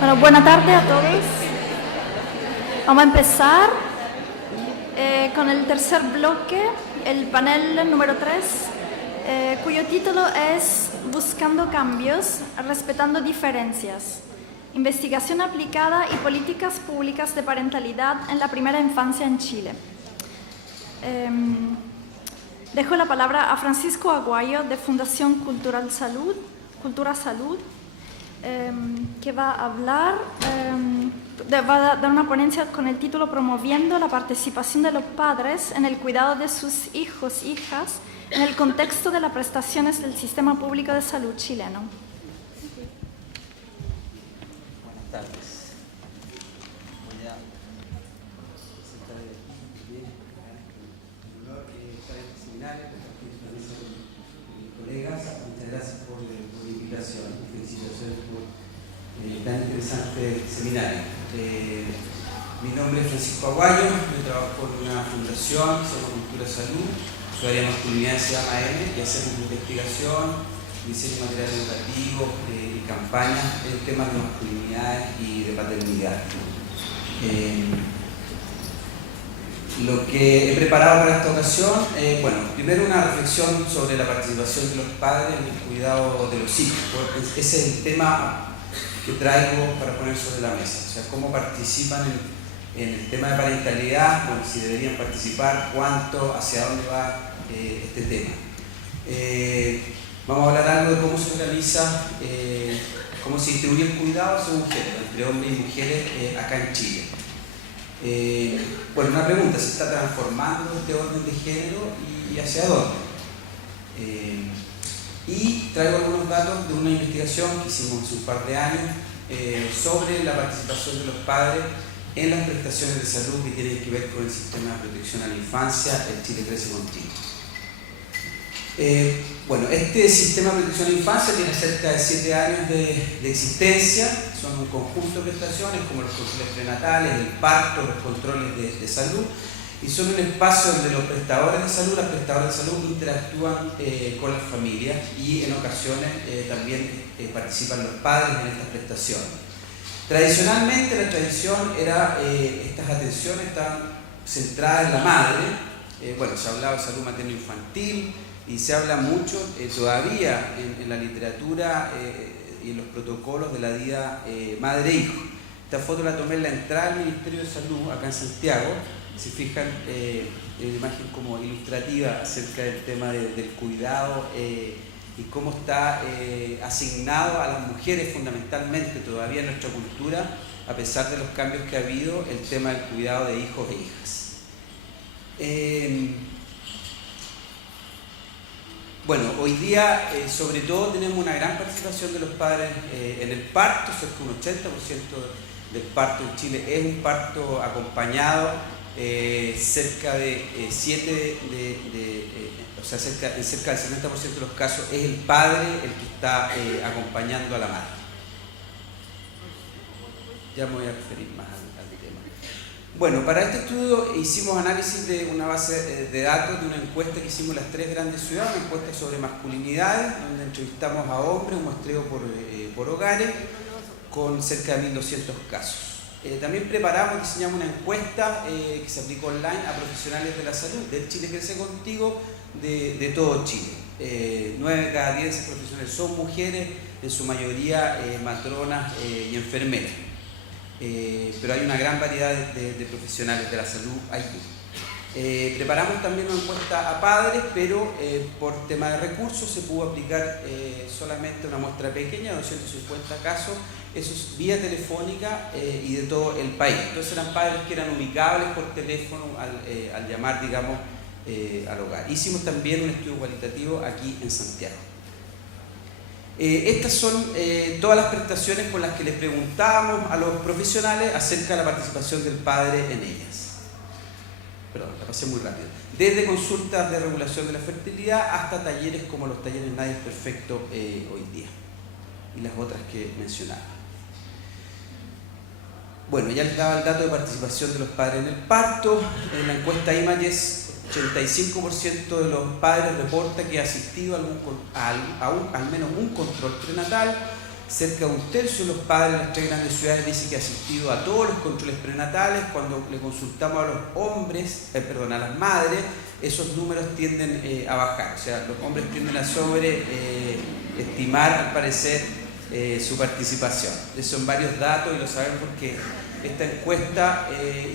Bueno, buena tarde a todos. Vamos a empezar con el tercer bloque, el panel número 3, cuyo título es Buscando cambios, respetando diferencias. Investigación aplicada y políticas públicas de parentalidad en la primera infancia en Chile. Dejo la palabra a Francisco Aguayo de Fundación Cultura Salud, que va a hablar, va a dar una ponencia con el título Promoviendo la participación de los padres en el cuidado de sus hijos e hijas en el contexto de las prestaciones del sistema público de salud chileno. Buenas tardes. Voy a presentar el honor estar en este seminario, compartir esta mesa con mis colegas. Muchas gracias por la invitación y felicitaciones por tan interesante seminario. Mi nombre es Francisco Aguayo, yo trabajo en una fundación que se llama Cultura Salud, su área de masculinidad se llama M, y hacemos investigación, diseño de material educativo y campañas en temas de masculinidad y de paternidad. Lo que he preparado para esta ocasión, bueno, primero una reflexión sobre la participación de los padres en el cuidado de los hijos, porque ese es el tema que traigo para poner sobre la mesa, o sea, cómo participan en el tema de parentalidad, bueno, si deberían participar, cuánto, hacia dónde va este tema. Vamos a hablar algo de cómo se organiza, cómo se distribuye el cuidado según género, entre hombres y mujeres acá en Chile. Bueno, una pregunta, ¿se está transformando este orden de género y hacia dónde? Y traigo algunos datos de una investigación que hicimos hace un par de años sobre la participación de los padres en las prestaciones de salud que tienen que ver con el sistema de protección a la infancia, el Chile Crece Contigo. Bueno, este sistema de protección a la infancia tiene cerca de 7 años de existencia, son un conjunto de prestaciones como los controles prenatales, el parto, los controles de salud, y son un espacio donde los prestadores de salud, las prestadoras de salud interactúan con las familias y en ocasiones también participan los padres en estas prestaciones. Tradicionalmente la tradición era, estas atenciones estaban centradas en la madre, bueno, se hablaba de salud materno-infantil y se habla mucho todavía en la literatura y en los protocolos de la vida madre-hijo. Esta foto la tomé en la entrada del Ministerio de Salud acá en Santiago. Si fijan, una imagen como ilustrativa acerca del tema del cuidado y cómo está asignado a las mujeres fundamentalmente todavía en nuestra cultura, a pesar de los cambios que ha habido, el tema del cuidado de hijos e hijas. Bueno, hoy día sobre todo tenemos una gran participación de los padres en el parto, cerca de un 80% del parto en Chile es un parto acompañado. Cerca de cerca del 70% de los casos es el padre el que está acompañando a la madre. Ya me voy a referir más al tema. Bueno, para este estudio hicimos análisis de una base de datos de una encuesta que hicimos en las 3 grandes ciudades, una encuesta sobre masculinidades, donde entrevistamos a hombres, un muestreo por hogares, con cerca de 1.200 casos. También preparamos, diseñamos una encuesta que se aplicó online a profesionales de la salud del Chile Crece Contigo de todo Chile. 9 de cada 10 de esas profesionales son mujeres, en su mayoría matronas y enfermeras. Pero hay una gran variedad de profesionales de la salud allí. Preparamos también una encuesta a padres, pero por tema de recursos se pudo aplicar solamente una muestra pequeña, 250 casos, eso es vía telefónica y de todo el país. Entonces eran padres que eran ubicables por teléfono al llamar, digamos, al hogar. Hicimos también un estudio cualitativo aquí en Santiago. Estas son todas las prestaciones con las que les preguntábamos a los profesionales acerca de la participación del padre en ellas. Perdón, la pasé muy rápido. Desde consultas de regulación de la fertilidad hasta talleres como los talleres Nadie es Perfecto hoy día y las otras que mencionaba. Bueno, ya les daba el dato de participación de los padres en el parto. En la encuesta Images, 85% de los padres reporta que ha asistido al menos un control prenatal, cerca de un tercio de los padres de las 3 grandes ciudades dice que ha asistido a todos los controles prenatales. Cuando le consultamos a los hombres, a las madres, esos números tienden a bajar. O sea, los hombres tienden a sobreestimar, al parecer, su participación. Esos son varios datos y lo saben porque esta encuesta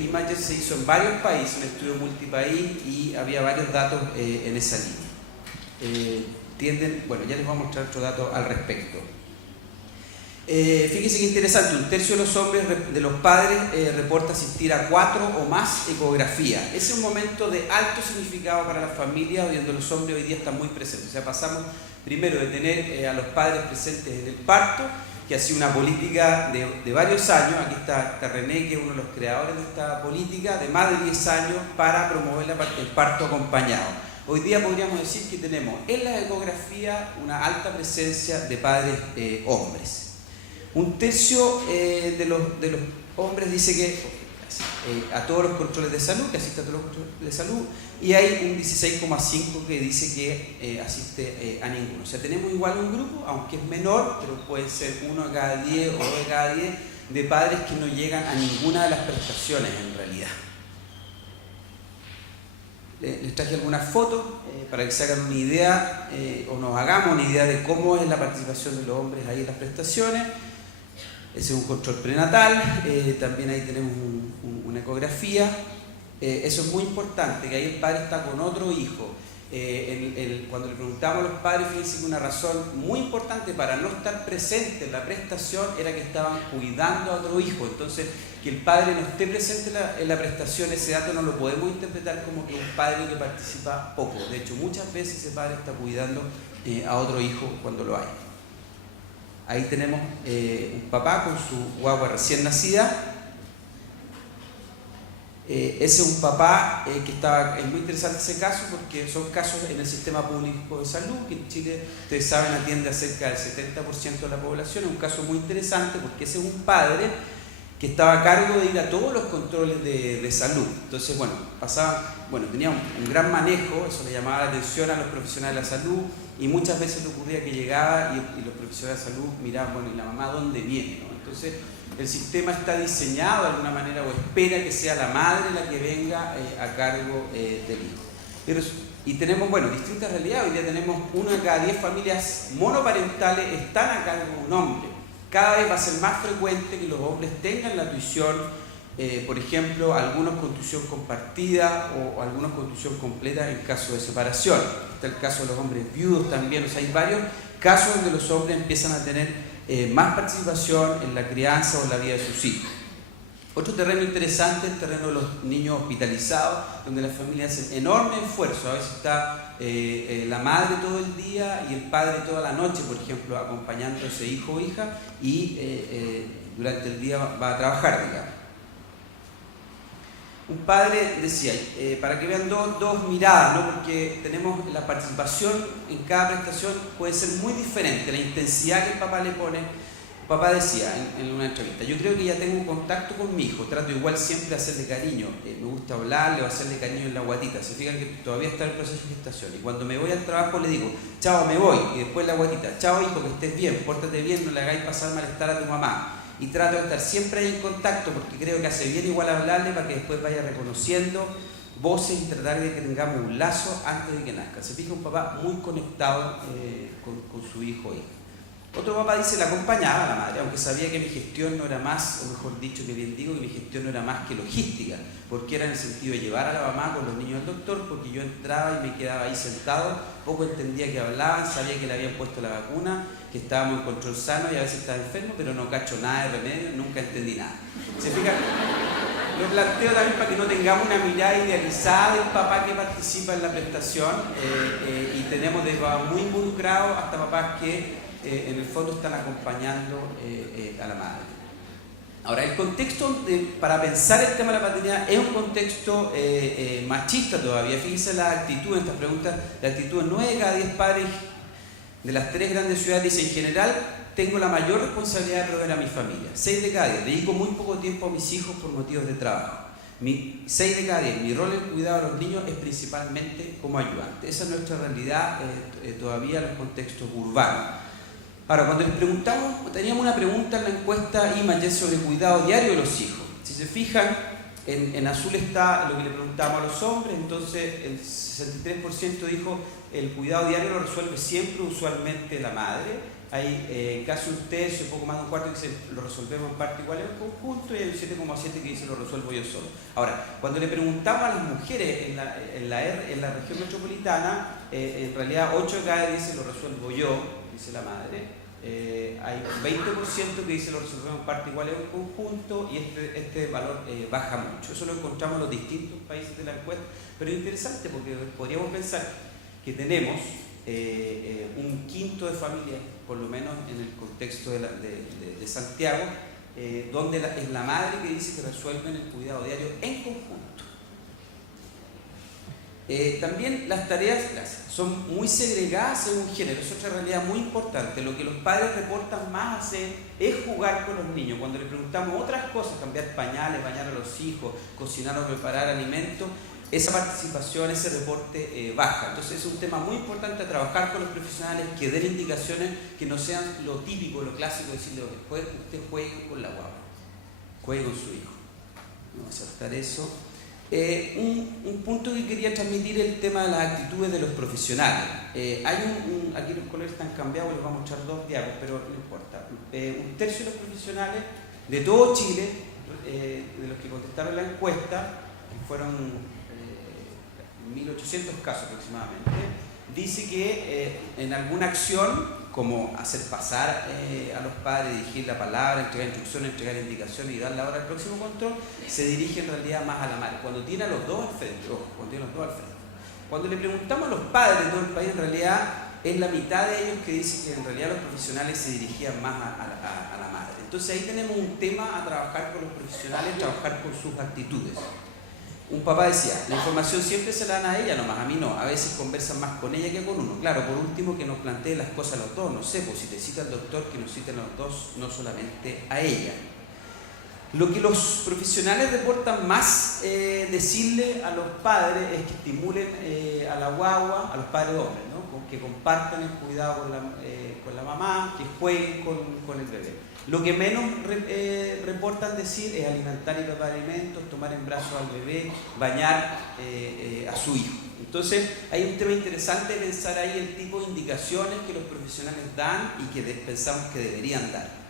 Imagen se hizo en varios países, un estudio multipaís, y había varios datos en esa línea. Bueno, ya les voy a mostrar otro dato al respecto. Fíjense que interesante, un tercio de los hombres, de los padres, reporta asistir a 4 o más ecografías. Ese es un momento de alto significado para las familias, donde los hombres hoy día están muy presentes. O sea, pasamos primero de tener a los padres presentes en el parto, que ha sido una política de varios años. Aquí está René, que es uno de los creadores de esta política, de más de 10 años, para promover el parto acompañado. Hoy día podríamos decir que tenemos en la ecografía una alta presencia de padres hombres. Un tercio de los hombres dice que a todos los controles de salud, que asiste a todos los controles de salud, y hay un 16,5% que dice que asiste a ninguno. O sea, tenemos igual un grupo, aunque es menor, pero puede ser 1 de cada 10 o 2 de cada 10, de padres que no llegan a ninguna de las prestaciones en realidad. Les traje algunas fotos para que se hagan una idea o nos hagamos una idea de cómo es la participación de los hombres ahí en las prestaciones. Ese es un control prenatal, también ahí tenemos una ecografía. Eso es muy importante, que ahí el padre está con otro hijo. Cuando le preguntamos a los padres, fíjense que una razón muy importante para no estar presente en la prestación era que estaban cuidando a otro hijo. Entonces, que el padre no esté presente en la prestación, ese dato no lo podemos interpretar como que un padre que participa poco. De hecho, muchas veces ese padre está cuidando a otro hijo cuando lo hay. Ahí tenemos un papá con su guagua recién nacida. Ese es un papá que es muy interesante ese caso, porque son casos en el sistema público de salud, que en Chile, ustedes saben, atiende a cerca del 70% de la población. Es un caso muy interesante porque ese es un padre que estaba a cargo de ir a todos los controles de salud. Entonces, tenía un gran manejo, eso le llamaba la atención a los profesionales de la salud, y muchas veces le ocurría que llegaba y los profesionales de salud miraban, ¿y la mamá dónde viene?, ¿no? Entonces, el sistema está diseñado de alguna manera, o espera que sea la madre la que venga a cargo del hijo. Y tenemos, distintas realidades. Hoy día tenemos 1 de cada 10 familias monoparentales están a cargo de un hombre. Cada vez va a ser más frecuente que los hombres tengan la tuición, por ejemplo, algunos con tuición compartida o algunos con tuición completa en caso de separación. Está el caso de los hombres viudos también. O sea, hay varios casos donde los hombres empiezan a tener más participación en la crianza o en la vida de sus hijos. Otro terreno interesante es el terreno de los niños hospitalizados, donde las familias hacen enorme esfuerzo. A veces está la madre todo el día y el padre toda la noche, por ejemplo, acompañando a ese hijo o hija, y durante el día va a trabajar, digamos. Un padre decía, para que vean dos miradas, ¿no? Porque tenemos la participación en cada prestación puede ser muy diferente, la intensidad que el papá le pone. El papá decía en una entrevista, yo creo que ya tengo un contacto con mi hijo, trato igual siempre de hacerle cariño, me gusta hablarle o hacerle cariño en la guatita. Se fijan que todavía está en el proceso de gestación, y cuando me voy al trabajo le digo, chao, me voy, y después la guatita, chao hijo, que estés bien, pórtate bien, no le hagáis pasar malestar a tu mamá. Y trato de estar siempre ahí en contacto, porque creo que hace bien igual hablarle para que después vaya reconociendo voces y tratar de que tengamos un lazo antes de que nazca. Se fija, un papá muy conectado con su hijo o hija. Otro papá dice, la acompañaba a la madre, aunque sabía que mi gestión no era más, o mejor dicho, que bien digo, que mi gestión no era más que logística, porque era en el sentido de llevar a la mamá con los niños al doctor, porque yo entraba y me quedaba ahí sentado, poco entendía que hablaban, sabía que le habían puesto la vacuna, que estábamos en control sano y a veces estaba enfermo, pero no cacho nada de remedio, nunca entendí nada. ¿Se fijan? Lo planteo también para que no tengamos una mirada idealizada del papá que participa en la prestación, y tenemos de papás muy involucrados hasta papás que en el fondo están acompañando a la madre. Ahora, el contexto para pensar el tema de la paternidad es un contexto machista todavía. Fíjense la actitud en estas preguntas. La actitud de 9 de cada 10 padres de las 3 grandes ciudades dice, en general, tengo la mayor responsabilidad de proveer a mi familia. 6 de cada 10. Dedico muy poco tiempo a mis hijos por motivos de trabajo. 6 de cada 10. Mi rol en el cuidado de los niños es principalmente como ayudante. Esa es nuestra realidad todavía en los contextos urbanos. Ahora, cuando les preguntamos, teníamos una pregunta en la encuesta Imagen sobre cuidado diario de los hijos. Si se fijan, en azul está lo que le preguntamos a los hombres, entonces el 63% dijo el cuidado diario lo resuelve siempre, usualmente la madre. Hay casi un tercio, un poco más de un cuarto que dice lo resolvemos en parte igual en conjunto, y hay un 7,7% que dice lo resuelvo yo solo. Ahora, cuando le preguntamos a las mujeres en la región metropolitana, en realidad 8 de cada 10 dice lo resuelvo yo, dice la madre. Hay un 20% que dice lo resolvemos en parte igual en conjunto, y este valor baja mucho. Eso lo encontramos en los distintos países de la encuesta, pero es interesante porque podríamos pensar que tenemos un quinto de familias, por lo menos en el contexto de Santiago, donde es la madre que dice que resuelven el cuidado diario en conjunto. También las tareas son muy segregadas según género, es otra realidad muy importante. Lo que los padres reportan más hacer es jugar con los niños. Cuando le preguntamos otras cosas, cambiar pañales, bañar a los hijos, cocinar o preparar alimentos, esa participación, ese reporte baja. Entonces es un tema muy importante a trabajar con los profesionales, que den indicaciones que no sean lo típico, lo clásico, decirle, usted juegue con la guagua, juegue con su hijo. Vamos a saltar eso. Un punto que quería transmitir es el tema de las actitudes de los profesionales. Aquí los colores están cambiados, les voy a mostrar 2 diapos, pero no importa. Un tercio de los profesionales de todo Chile, de los que contestaron la encuesta, que fueron 1.800 casos aproximadamente, dice que en alguna acción, como hacer pasar a los padres, dirigir la palabra, entregar instrucciones, entregar indicaciones y dar la hora al próximo control, se dirige en realidad más a la madre, cuando tiene a los dos al frente. Cuando le preguntamos a los padres de todo el país, en realidad es la mitad de ellos que dicen que en realidad los profesionales se dirigían más a la madre. Entonces ahí tenemos un tema a trabajar con los profesionales, trabajar con sus actitudes. Un papá decía, la información siempre se la dan a ella, nomás a mí no, a veces conversan más con ella que con uno. Claro, por último, que nos planteen las cosas a los dos, no sé, pues si te cita el doctor, que nos citen a los dos, no solamente a ella. Lo que los profesionales reportan más decirle a los padres es que estimulen a la guagua, a los padres hombres, ¿no? Que compartan el cuidado con la mamá, que jueguen con el bebé. Lo que menos reportan decir es alimentar y preparar alimentos, tomar en brazos al bebé, bañar a su hijo. Entonces hay un tema interesante de pensar ahí el tipo de indicaciones que los profesionales dan y que pensamos que deberían dar.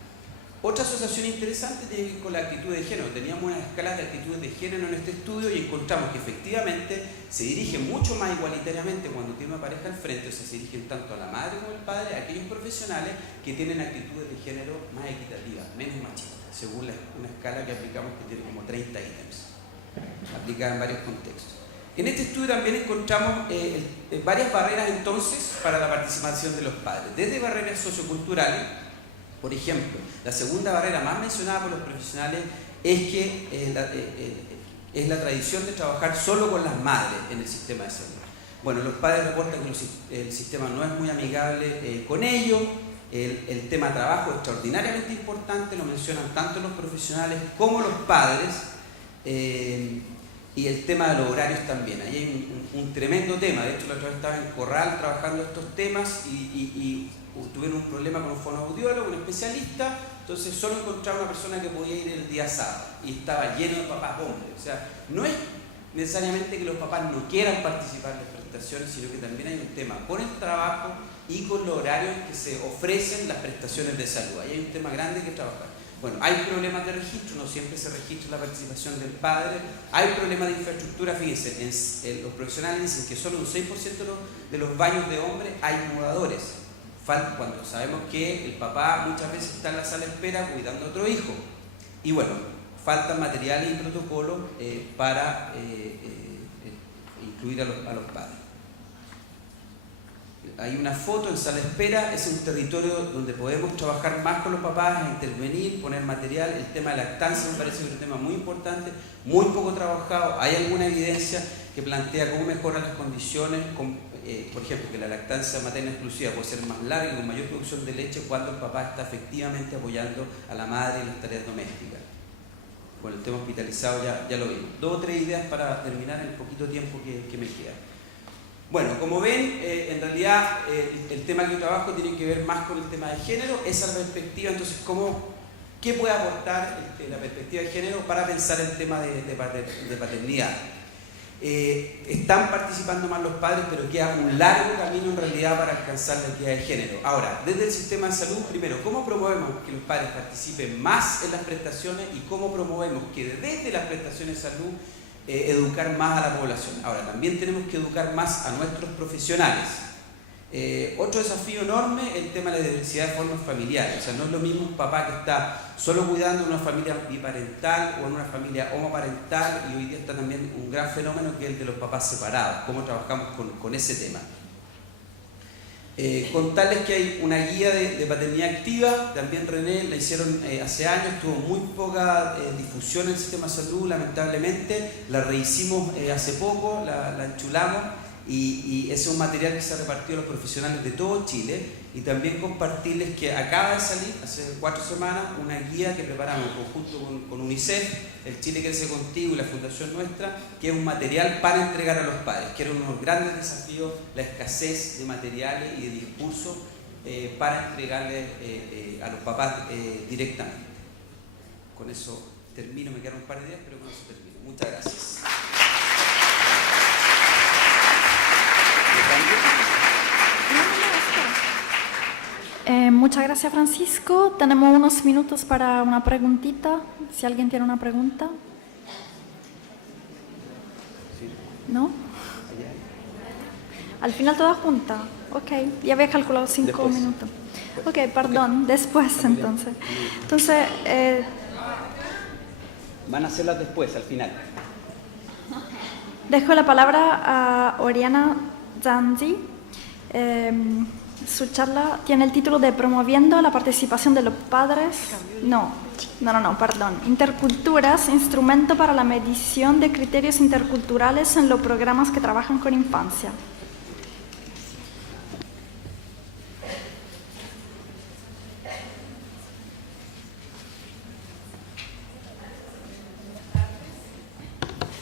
Otra asociación interesante tiene que ver con la actitud de género. Teníamos unas escalas de actitudes de género en este estudio y encontramos que efectivamente se dirigen mucho más igualitariamente cuando tiene una pareja al frente, o sea, se dirigen tanto a la madre como al padre, a aquellos profesionales que tienen actitudes de género más equitativas, menos machistas, según una escala que aplicamos que tiene como 30 ítems, aplicada en varios contextos. En este estudio también encontramos varias barreras entonces para la participación de los padres, desde barreras socioculturales. Por ejemplo, la segunda barrera más mencionada por los profesionales es que es la tradición de trabajar solo con las madres en el sistema de salud. Bueno, los padres reportan que el sistema no es muy amigable con ellos. El tema trabajo es extraordinariamente importante, lo mencionan tanto los profesionales como los padres. Y el tema de los horarios también. Ahí hay un tremendo tema. De hecho, la otra vez estaba en Corral trabajando estos temas y tuvieron un problema con un fonoaudiólogo, un especialista. Entonces solo encontraron una persona que podía ir el día sábado y estaba lleno de papás hombres. O sea, no es necesariamente que los papás no quieran participar en las prestaciones, sino que también hay un tema con el trabajo y con los horarios que se ofrecen las prestaciones de salud. Ahí hay un tema grande que trabajar. Bueno, hay problemas de registro, no siempre se registra la participación del padre, hay problemas de infraestructura, fíjense, los profesionales dicen que solo un 6% de los baños de hombres hay mudadores, cuando sabemos que el papá muchas veces está en la sala de espera cuidando a otro hijo. Y bueno, faltan materiales y protocolos para incluir a los padres. Hay una foto en sala de espera, es un territorio donde podemos trabajar más con los papás, intervenir, poner material. El tema de lactancia me parece que es un tema muy importante, muy poco trabajado. Hay alguna evidencia que plantea cómo mejoran las condiciones, por ejemplo, que la lactancia materna exclusiva puede ser más larga y con mayor producción de leche cuando el papá está efectivamente apoyando a la madre en las tareas domésticas. Bueno, el tema hospitalizado ya lo vimos. 2 o 3 ideas para terminar en el poquito tiempo que me queda. Bueno, como ven, en realidad el tema que yo trabajo tiene que ver más con el tema de género, esa es la perspectiva. Entonces, ¿qué puede aportar la perspectiva de género para pensar el tema de paternidad? Están participando más los padres, pero queda un largo camino en realidad para alcanzar la equidad de género. Ahora, desde el sistema de salud, primero, ¿cómo promovemos que los padres participen más en las prestaciones y cómo promovemos que desde las prestaciones de salud educar más a la población? Ahora, también tenemos que educar más a nuestros profesionales. Otro desafío enorme es el tema de la diversidad de formas familiares. O sea, no es lo mismo un papá que está solo cuidando en una familia biparental o en una familia homoparental, y hoy día está también un gran fenómeno que es el de los papás separados. ¿Cómo trabajamos con ese tema? Contarles que hay una guía de paternidad activa, también René la hicieron hace años, tuvo muy poca difusión en el sistema de salud, lamentablemente, la rehicimos hace poco, la enchulamos, y ese es un material que se ha repartido a los profesionales de todo Chile, y también compartirles que acaba de salir, hace 4 semanas, una guía que preparamos en conjunto con UNICEF, el Chile Crece Contigo y la Fundación Nuestra, que es un material para entregar a los padres, que era uno de los grandes desafíos, la escasez de materiales y de discursos para entregarles a los papás directamente. Con eso termino, me quedan un par de días, pero con eso termino. Muchas gracias. Muchas gracias, Francisco. Tenemos unos minutos para una preguntita, si alguien tiene una pregunta. ¿No? Al final toda junta. Ok, ya había calculado 5 minutos. Ok, perdón, después entonces. Entonces, van a hacerlas después, al final. Dejo la palabra a Oriana Zanzi. Su charla tiene el título de Promoviendo la participación de los padres. No, perdón. Interculturas, instrumento para la medición de criterios interculturales en los programas que trabajan con infancia.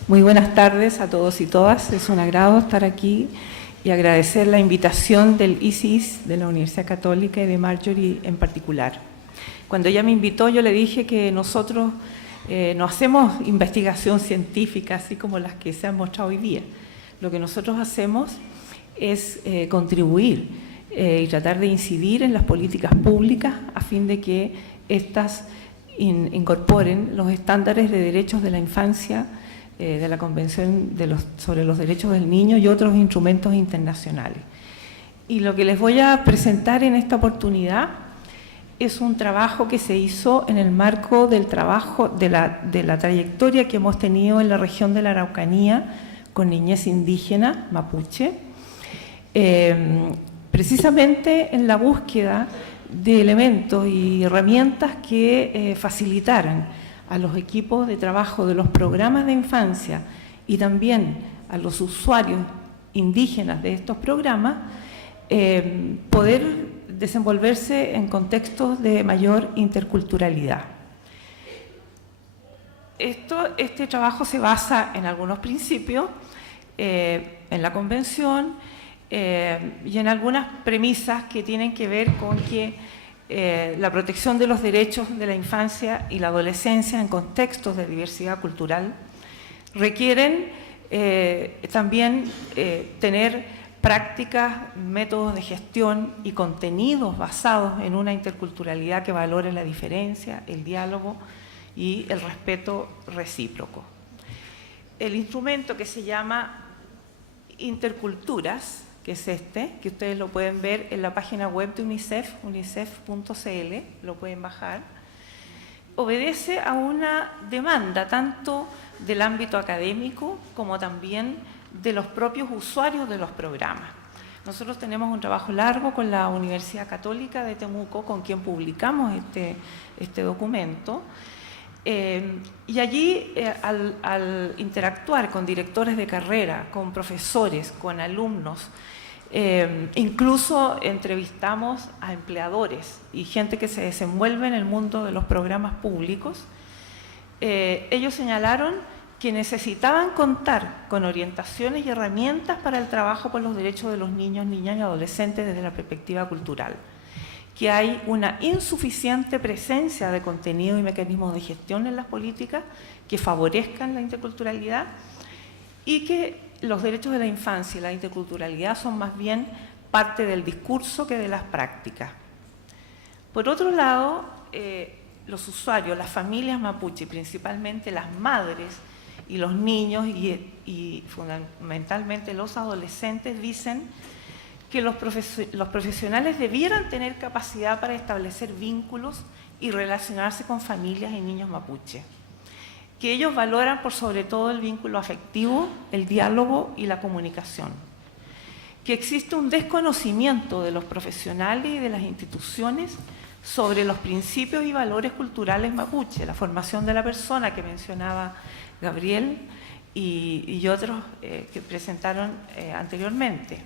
Muy buenas tardes a todos y todas. Es un agrado estar aquí y agradecer la invitación del ISIS, de la Universidad Católica y de Marjorie en particular. Cuando ella me invitó, yo le dije que nosotros no hacemos investigación científica así como las que se han mostrado hoy día. Lo que nosotros hacemos es contribuir y tratar de incidir en las políticas públicas a fin de que éstas incorporen los estándares de derechos de la infancia de la Convención sobre los Derechos del Niño y otros instrumentos internacionales. Y lo que les voy a presentar en esta oportunidad es un trabajo que se hizo en el marco del trabajo de la trayectoria que hemos tenido en la región de la Araucanía con niñez indígena mapuche, precisamente en la búsqueda de elementos y herramientas que facilitaran a los equipos de trabajo de los programas de infancia y también a los usuarios indígenas de estos programas poder desenvolverse en contextos de mayor interculturalidad. Este trabajo se basa en algunos principios, en la Convención y en algunas premisas que tienen que ver con que la protección de los derechos de la infancia y la adolescencia en contextos de diversidad cultural requieren también tener prácticas, métodos de gestión y contenidos basados en una interculturalidad que valore la diferencia, el diálogo y el respeto recíproco. El instrumento que se llama Interculturas, que es que ustedes lo pueden ver en la página web de UNICEF, unicef.cl, lo pueden bajar, obedece a una demanda tanto del ámbito académico como también de los propios usuarios de los programas. Nosotros tenemos un trabajo largo con la Universidad Católica de Temuco, con quien publicamos este documento, y allí al interactuar con directores de carrera, con profesores, con alumnos, incluso entrevistamos a empleadores y gente que se desenvuelve en el mundo de los programas públicos, ellos señalaron que necesitaban contar con orientaciones y herramientas para el trabajo por los derechos de los niños, niñas y adolescentes desde la perspectiva cultural, que hay una insuficiente presencia de contenido y mecanismos de gestión en las políticas que favorezcan la interculturalidad y que los derechos de la infancia y la interculturalidad son más bien parte del discurso que de las prácticas. Por otro lado, los usuarios, las familias mapuche, principalmente las madres y los niños y fundamentalmente los adolescentes, dicen que los profesionales debieran tener capacidad para establecer vínculos y relacionarse con familias y niños mapuche, que ellos valoran por sobre todo el vínculo afectivo, el diálogo y la comunicación, que existe un desconocimiento de los profesionales y de las instituciones sobre los principios y valores culturales mapuche, la formación de la persona que mencionaba Gabriel y otros que presentaron anteriormente,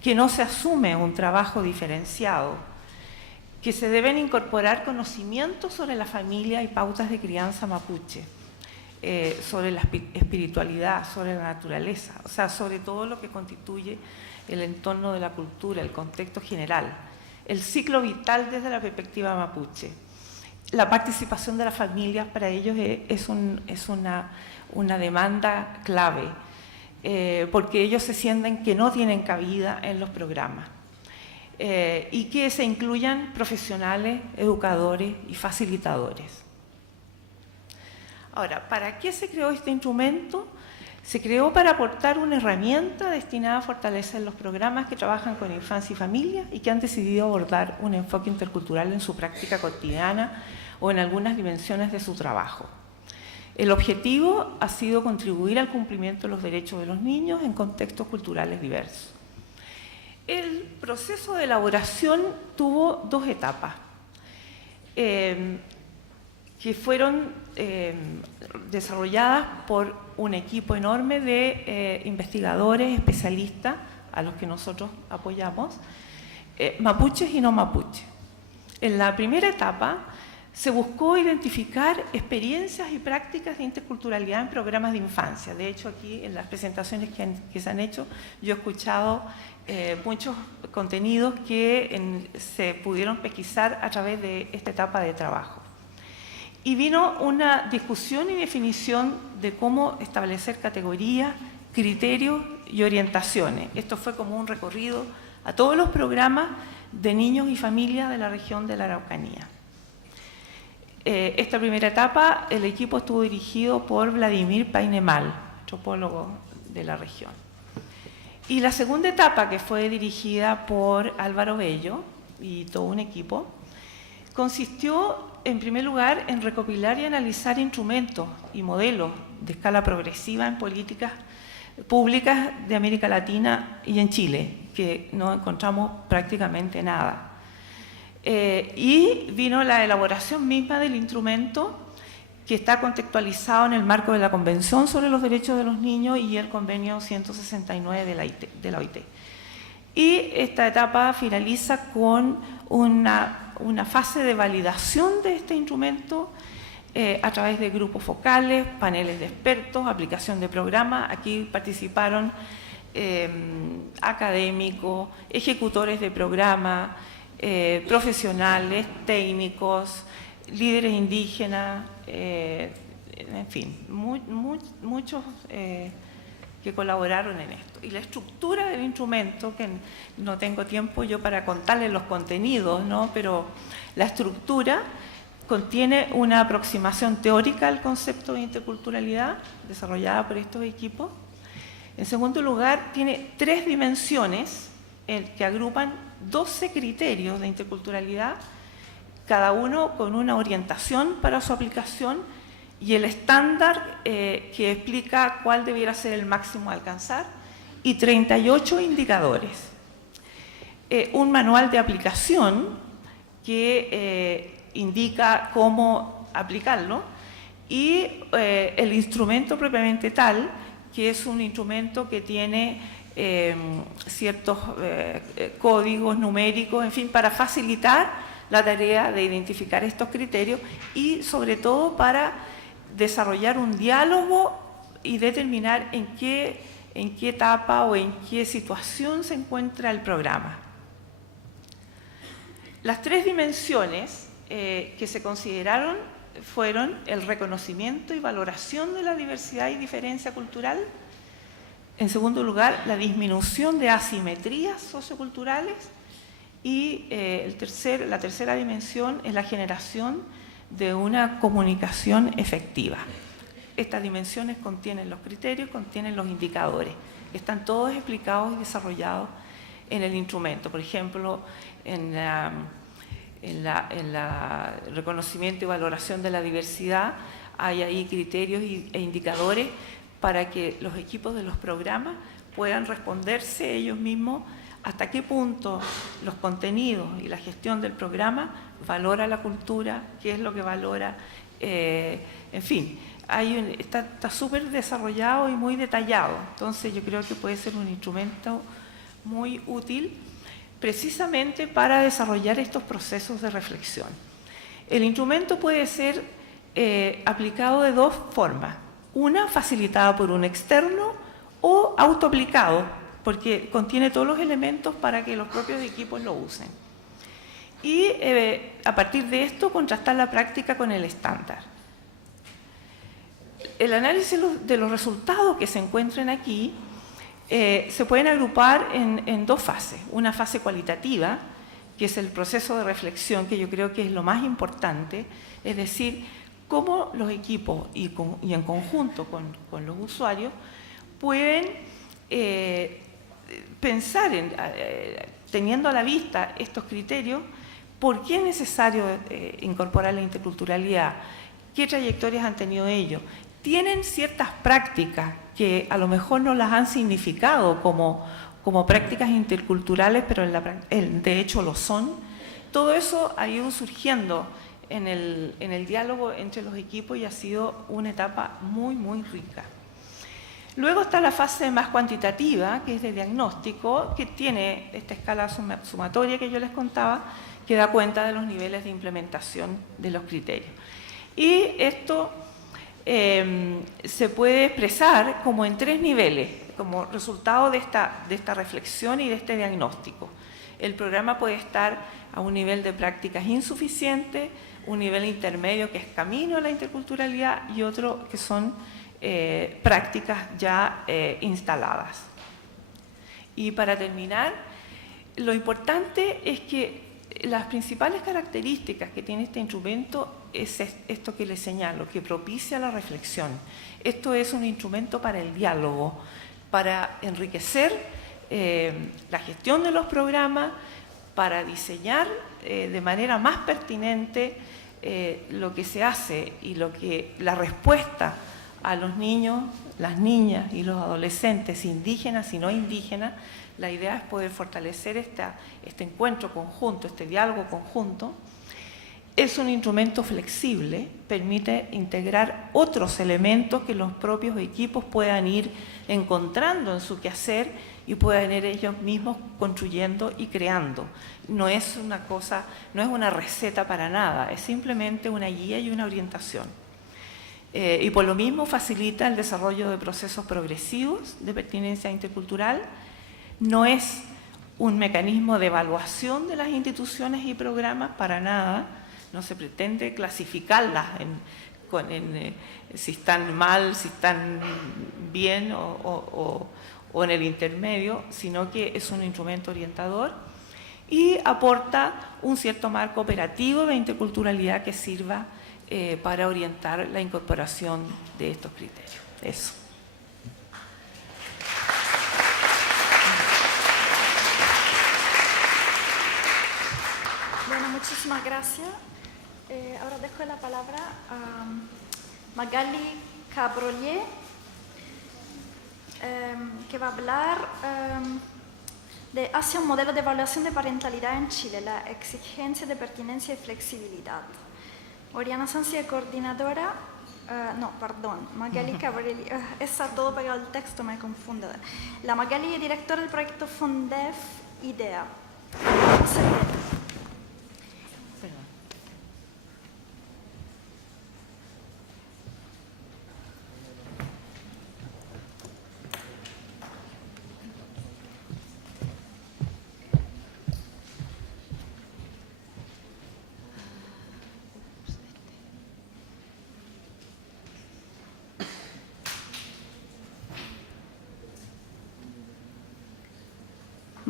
que no se asume un trabajo diferenciado, que se deben incorporar conocimientos sobre la familia y pautas de crianza mapuche, sobre la espiritualidad, sobre la naturaleza, o sea, sobre todo lo que constituye el entorno de la cultura, el contexto general, el ciclo vital desde la perspectiva mapuche. La participación de las familias para ellos es una demanda clave, porque ellos se sienten que no tienen cabida en los programas y que se incluyan profesionales, educadores y facilitadores. Ahora, ¿para qué se creó este instrumento? Se creó para aportar una herramienta destinada a fortalecer los programas que trabajan con infancia y familia y que han decidido abordar un enfoque intercultural en su práctica cotidiana o en algunas dimensiones de su trabajo. El objetivo ha sido contribuir al cumplimiento de los derechos de los niños en contextos culturales diversos. El proceso de elaboración tuvo dos etapas que fueron desarrolladas por un equipo enorme de investigadores, especialistas, a los que nosotros apoyamos, mapuches y no mapuches. En la primera etapa se buscó identificar experiencias y prácticas de interculturalidad en programas de infancia. De hecho, aquí en las presentaciones que se han hecho, yo he escuchado muchos contenidos que se pudieron pesquisar a través de esta etapa de trabajo. Y vino una discusión y definición de cómo establecer categorías, criterios y orientaciones. Esto fue como un recorrido a todos los programas de niños y familias de la región de la Araucanía. Esta primera etapa, el equipo estuvo dirigido por Vladimir Painemal, antropólogo de la región. Y la segunda etapa, que fue dirigida por Álvaro Bello y todo un equipo, consistió, en primer lugar, en recopilar y analizar instrumentos y modelos de escala progresiva en políticas públicas de América Latina y en Chile, que no encontramos prácticamente nada. Y vino la elaboración misma del instrumento, que está contextualizado en el marco de la Convención sobre los Derechos de los Niños y el Convenio 169 de la OIT. Y esta etapa finaliza con una fase de validación de este instrumento a través de grupos focales, paneles de expertos, aplicación de programas. Aquí participaron académicos, ejecutores de programas, profesionales, técnicos, líderes indígenas, en fin, muchos que colaboraron en esto. Y la estructura del instrumento, que no tengo tiempo yo para contarles los contenidos, ¿no? Pero la estructura contiene una aproximación teórica al concepto de interculturalidad desarrollada por estos equipos. En segundo lugar, tiene 3 dimensiones que agrupan 12 criterios de interculturalidad, cada uno con una orientación para su aplicación y el estándar que explica cuál debiera ser el máximo a alcanzar, y 38 indicadores. Un manual de aplicación que indica cómo aplicarlo, y el instrumento propiamente tal, que es un instrumento que tiene ciertos códigos numéricos, en fin, para facilitar la tarea de identificar estos criterios y sobre todo para desarrollar un diálogo y determinar en qué etapa o en qué situación se encuentra el programa. Las tres dimensiones que se consideraron fueron el reconocimiento y valoración de la diversidad y diferencia cultural. En segundo lugar, la disminución de asimetrías socioculturales. Y la tercera dimensión es la generación de una comunicación efectiva. Estas dimensiones contienen los criterios, contienen los indicadores. Están todos explicados y desarrollados en el instrumento. Por ejemplo, en la reconocimiento y valoración de la diversidad hay ahí criterios e indicadores para que los equipos de los programas puedan responderse ellos mismos hasta qué punto los contenidos y la gestión del programa valora la cultura, qué es lo que valora, en fin, está súper desarrollado y muy detallado. Entonces yo creo que puede ser un instrumento muy útil precisamente para desarrollar estos procesos de reflexión. El instrumento puede ser aplicado de dos formas. Una, facilitada por un externo, o autoaplicado, porque contiene todos los elementos para que los propios equipos lo usen. Y a partir de esto, contrastar la práctica con el estándar. El análisis de los resultados que se encuentran aquí se pueden agrupar en dos fases. Una fase cualitativa, que es el proceso de reflexión, que yo creo que es lo más importante, es decir, cómo los equipos y en conjunto con los usuarios pueden pensar, teniendo a la vista estos criterios, por qué es necesario incorporar la interculturalidad, qué trayectorias han tenido ellos. Tienen ciertas prácticas que a lo mejor no las han significado como prácticas interculturales, pero de hecho lo son. Todo eso ha ido surgiendo en el diálogo entre los equipos y ha sido una etapa muy, muy rica. Luego está la fase más cuantitativa, que es de diagnóstico, que tiene esta escala sumatoria que yo les contaba, que da cuenta de los niveles de implementación de los criterios. Y esto se puede expresar como en tres niveles, como resultado de esta reflexión y de este diagnóstico. El programa puede estar a un nivel de prácticas insuficiente, un nivel intermedio que es camino a la interculturalidad y otro que son prácticas ya instaladas. Y para terminar, lo importante es que las principales características que tiene este instrumento es esto que les señalo, que propicia la reflexión. Esto es un instrumento para el diálogo, para enriquecer la gestión de los programas, para diseñar de manera más pertinente lo que se hace y la respuesta a los niños, las niñas y los adolescentes indígenas y no indígenas. La idea es poder fortalecer este encuentro conjunto, este diálogo conjunto. Es un instrumento flexible, permite integrar otros elementos que los propios equipos puedan ir encontrando en su quehacer y puedan ir ellos mismos construyendo y creando. No es una receta para nada, es simplemente una guía y una orientación. Y por lo mismo facilita el desarrollo de procesos progresivos de pertinencia intercultural. No es un mecanismo de evaluación de las instituciones y programas para nada. No se pretende clasificarlas si están mal, si están bien o en el intermedio, sino que es un instrumento orientador y aporta un cierto marco operativo de interculturalidad que sirva para orientar la incorporación de estos criterios. Eso. Bueno, muchísimas gracias. Ahora dejo la palabra a Magali Cabrolier, que va a hablar de hacia un modelo de evaluación de parentalidad en Chile, la exigencia de pertinencia y flexibilidad. Oriana Sansi, coordinadora, Magali Cabrolier, está todo pegado el texto, me confunde. La Magali es directora del proyecto Fundef IDEA.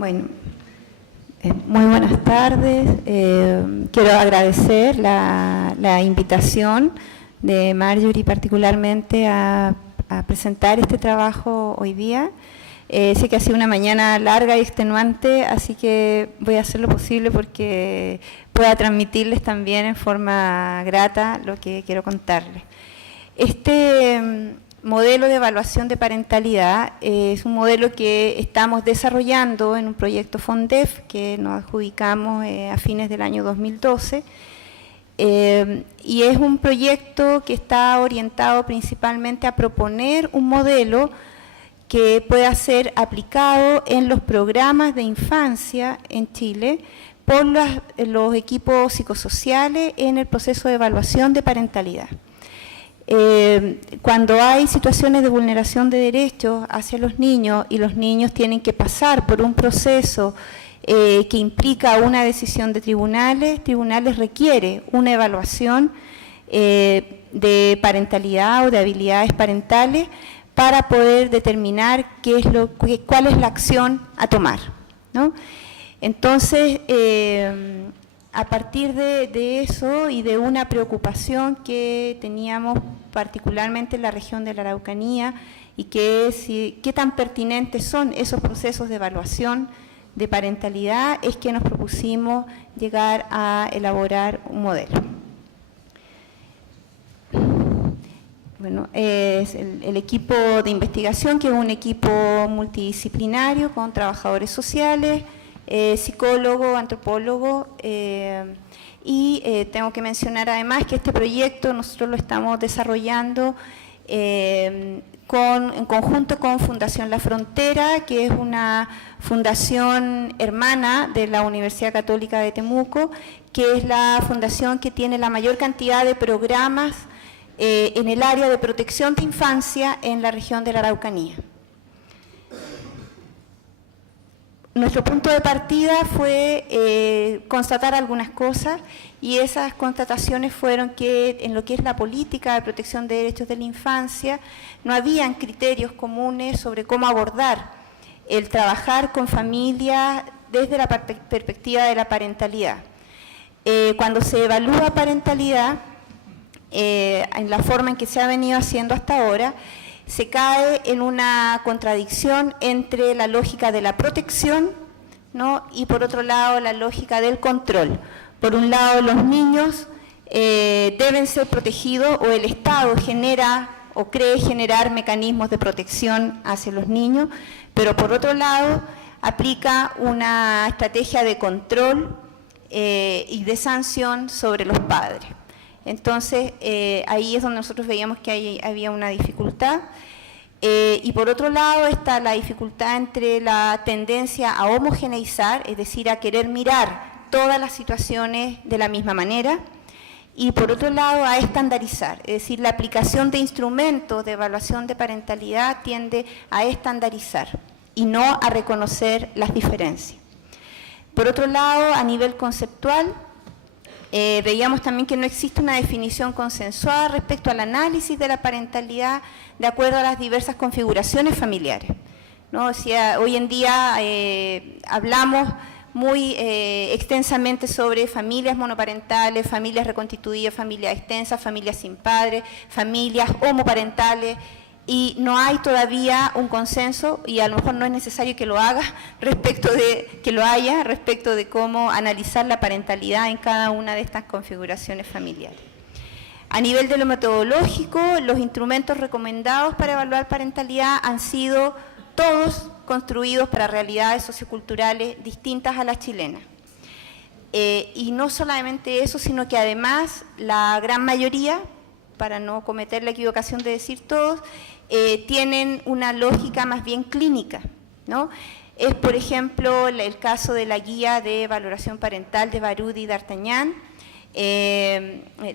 Bueno, muy buenas tardes. Quiero agradecer la invitación de Marjorie particularmente a presentar este trabajo hoy día. Sé que ha sido una mañana larga y extenuante, así que voy a hacer lo posible porque pueda transmitirles también en forma grata lo que quiero contarles. Este modelo de evaluación de parentalidad es un modelo que estamos desarrollando en un proyecto FONDEF que nos adjudicamos a fines del año 2012. Y es un proyecto que está orientado principalmente a proponer un modelo que pueda ser aplicado en los programas de infancia en Chile por los equipos psicosociales en el proceso de evaluación de parentalidad. Cuando hay situaciones de vulneración de derechos hacia los niños y los niños tienen que pasar por un proceso que implica una decisión de tribunales requiere una evaluación de parentalidad o de habilidades parentales para poder determinar cuál es la acción a tomar, ¿no? Entonces, a partir de eso y de una preocupación que teníamos particularmente en la región de la Araucanía y que es qué tan pertinentes son esos procesos de evaluación de parentalidad, es que nos propusimos llegar a elaborar un modelo. Bueno, es el equipo de investigación, que es un equipo multidisciplinario con trabajadores sociales, psicólogo, antropólogo, y tengo que mencionar además que este proyecto nosotros lo estamos desarrollando en conjunto con Fundación La Frontera, que es una fundación hermana de la Universidad Católica de Temuco, que es la fundación que tiene la mayor cantidad de programas en el área de protección de infancia en la región de la Araucanía. Nuestro punto de partida fue constatar algunas cosas, y esas constataciones fueron que en lo que es la política de protección de derechos de la infancia no habían criterios comunes sobre cómo abordar el trabajar con familias desde la perspectiva de la parentalidad. Cuando se evalúa parentalidad, en la forma en que se ha venido haciendo hasta ahora, se cae en una contradicción entre la lógica de la protección, ¿no?, y por otro lado la lógica del control. Por un lado, los niños deben ser protegidos, o el Estado genera o cree generar mecanismos de protección hacia los niños, pero por otro lado aplica una estrategia de control y de sanción sobre los padres. Entonces, ahí es donde nosotros veíamos que había una dificultad. Y por otro lado está la dificultad entre la tendencia a homogeneizar, es decir, a querer mirar todas las situaciones de la misma manera, y por otro lado a estandarizar, es decir, la aplicación de instrumentos de evaluación de parentalidad tiende a estandarizar y no a reconocer las diferencias. Por otro lado, a nivel conceptual, veíamos también que no existe una definición consensuada respecto al análisis de la parentalidad de acuerdo a las diversas configuraciones familiares, ¿no? O sea, hoy en día hablamos muy extensamente sobre familias monoparentales, familias reconstituidas, familias extensas, familias sin padres, familias homoparentales, y no hay todavía un consenso, y a lo mejor no es necesario que lo haga respecto de cómo analizar la parentalidad en cada una de estas configuraciones familiares. A nivel de lo metodológico, los instrumentos recomendados para evaluar parentalidad han sido todos construidos para realidades socioculturales distintas a las chilenas. Y no solamente eso, sino que además la gran mayoría, para no cometer la equivocación de decir todos, tienen una lógica más bien clínica, ¿no? Es, por ejemplo, el caso de la guía de valoración parental de Barudi y D'Artagnan.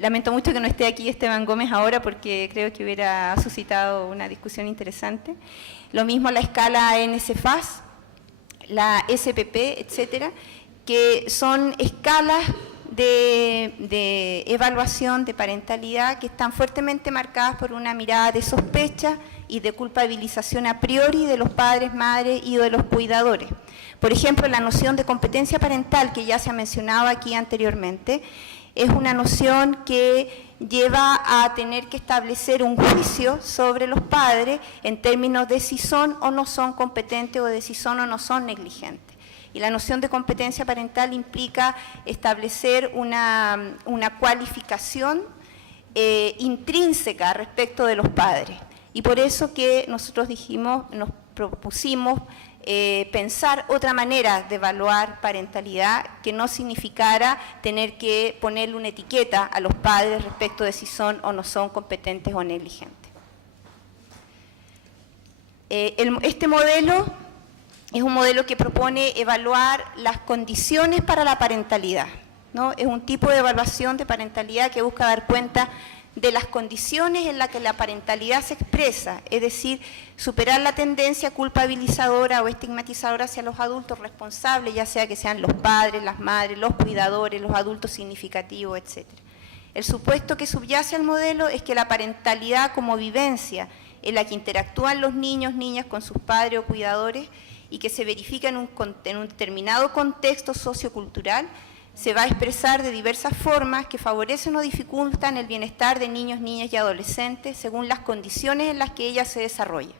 Lamento mucho que no esté aquí Esteban Gómez ahora, porque creo que hubiera suscitado una discusión interesante. Lo mismo la escala NSFAS, la SPP, etcétera, que son escalas de evaluación de parentalidad que están fuertemente marcadas por una mirada de sospecha y de culpabilización a priori de los padres, madres y de los cuidadores. Por ejemplo, la noción de competencia parental, que ya se ha mencionado aquí anteriormente, es una noción que lleva a tener que establecer un juicio sobre los padres en términos de si son o no son competentes o de si son o no son negligentes. Y la noción de competencia parental implica establecer una cualificación intrínseca respecto de los padres. Y por eso que nosotros nos propusimos pensar otra manera de evaluar parentalidad que no significara tener que ponerle una etiqueta a los padres respecto de si son o no son competentes o negligentes. Este modelo es un modelo que propone evaluar las condiciones para la parentalidad, ¿no? Es un tipo de evaluación de parentalidad que busca dar cuenta de las condiciones en las que la parentalidad se expresa, es decir, superar la tendencia culpabilizadora o estigmatizadora hacia los adultos responsables, ya sea que sean los padres, las madres, los cuidadores, los adultos significativos, etc. El supuesto que subyace al modelo es que la parentalidad como vivencia en la que interactúan los niños, niñas con sus padres o cuidadores y que se verifica en un determinado contexto sociocultural, se va a expresar de diversas formas que favorecen o dificultan el bienestar de niños, niñas y adolescentes según las condiciones en las que ella se desarrolla.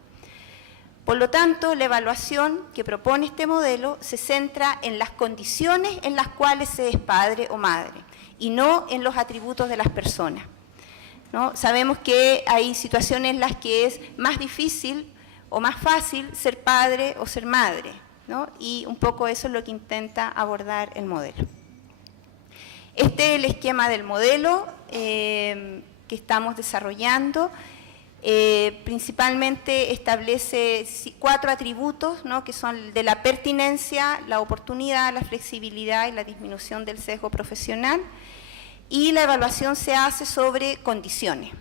Por lo tanto, la evaluación que propone este modelo se centra en las condiciones en las cuales se es padre o madre y no en los atributos de las personas, ¿no? Sabemos que hay situaciones en las que es más difícil o más fácil ser padre o ser madre, ¿no? Y un poco eso es lo que intenta abordar el modelo. Este es el esquema del modelo que estamos desarrollando. Principalmente establece 4 atributos, ¿no? Que son de la pertinencia, la oportunidad, la flexibilidad y la disminución del sesgo profesional. Y la evaluación se hace sobre condiciones,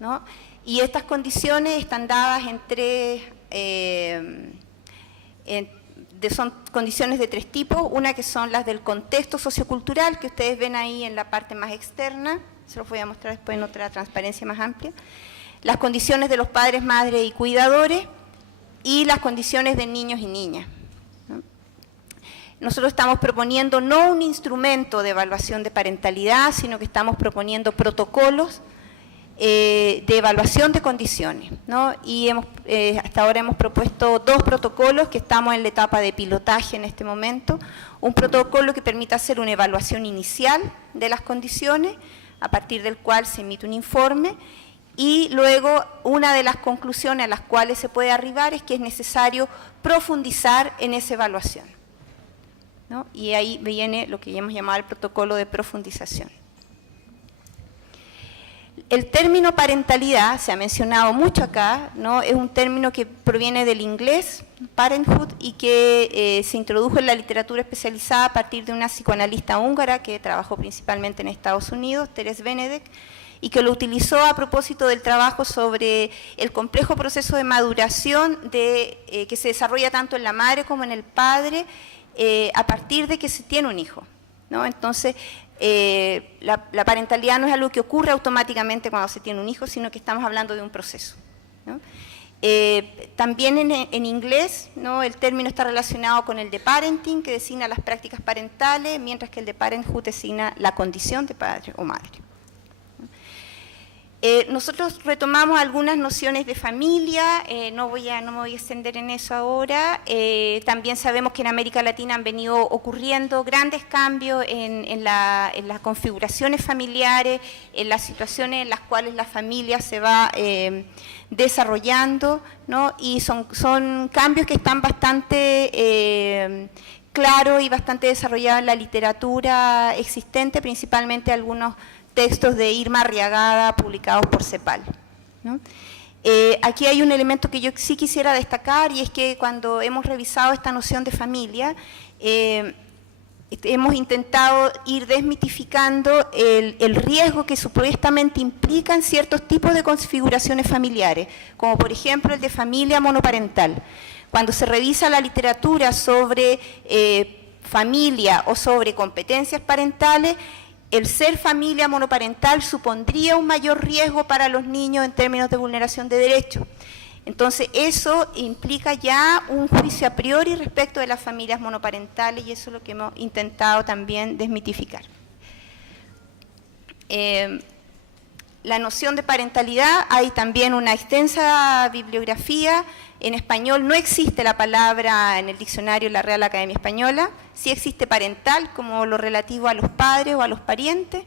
¿no? Y estas condiciones están dadas en son condiciones de 3 tipos, una que son las del contexto sociocultural, que ustedes ven ahí en la parte más externa, se los voy a mostrar después en otra transparencia más amplia, las condiciones de los padres, madres y cuidadores, y las condiciones de niños y niñas, ¿no? Nosotros estamos proponiendo no un instrumento de evaluación de parentalidad, sino que estamos proponiendo protocolos de evaluación de condiciones, ¿no? Y hasta ahora hemos propuesto 2 protocolos que estamos en la etapa de pilotaje en este momento. Un protocolo que permite hacer una evaluación inicial de las condiciones, a partir del cual se emite un informe, y luego una de las conclusiones a las cuales se puede arribar es que es necesario profundizar en esa evaluación, ¿no? Y ahí viene lo que hemos llamado el protocolo de profundización. El término parentalidad, se ha mencionado mucho acá, ¿no? Es un término que proviene del inglés, parenthood, y que se introdujo en la literatura especializada a partir de una psicoanalista húngara que trabajó principalmente en Estados Unidos, Teres Benedek, y que lo utilizó a propósito del trabajo sobre el complejo proceso de maduración que se desarrolla tanto en la madre como en el padre a partir de que se tiene un hijo, ¿no? Entonces, la parentalidad no es algo que ocurre automáticamente cuando se tiene un hijo, sino que estamos hablando de un proceso, ¿no? También en inglés, ¿no? El término está relacionado con el de parenting, que designa las prácticas parentales, mientras que el de parenthood designa la condición de padre o madre. Nosotros retomamos algunas nociones de familia, no me voy a extender en eso ahora. También sabemos que en América Latina han venido ocurriendo grandes cambios en las configuraciones familiares, en las situaciones en las cuales la familia se va desarrollando, ¿no? Y son cambios que están bastante claros y bastante desarrollados en la literatura existente, principalmente algunos textos de Irma Arriagada publicados por CEPAL, ¿no? Aquí hay un elemento que yo sí quisiera destacar, y es que cuando hemos revisado esta noción de familia, hemos intentado ir desmitificando el riesgo que supuestamente implican ciertos tipos de configuraciones familiares, como por ejemplo el de familia monoparental. Cuando se revisa la literatura sobre familia o sobre competencias parentales, el ser familia monoparental supondría un mayor riesgo para los niños en términos de vulneración de derechos. Entonces, eso implica ya un juicio a priori respecto de las familias monoparentales, y eso es lo que hemos intentado también desmitificar. La noción de parentalidad, hay también una extensa bibliografía. En español no existe la palabra en el diccionario de la Real Academia Española, sí existe parental como lo relativo a los padres o a los parientes.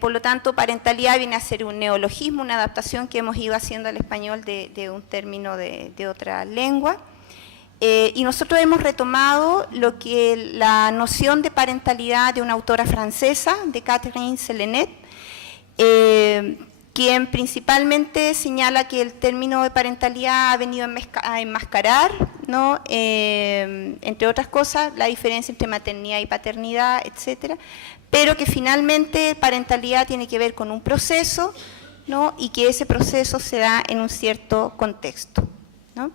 Por lo tanto, parentalidad viene a ser un neologismo, una adaptación que hemos ido haciendo al español de un término de otra lengua. Y nosotros hemos retomado la noción de parentalidad de una autora francesa, de Catherine Selenet, quien principalmente señala que el término de parentalidad ha venido a enmascarar, ¿no? Entre otras cosas, la diferencia entre maternidad y paternidad, etcétera, pero que finalmente parentalidad tiene que ver con un proceso, ¿no? Y que ese proceso se da en un cierto contexto, ¿no?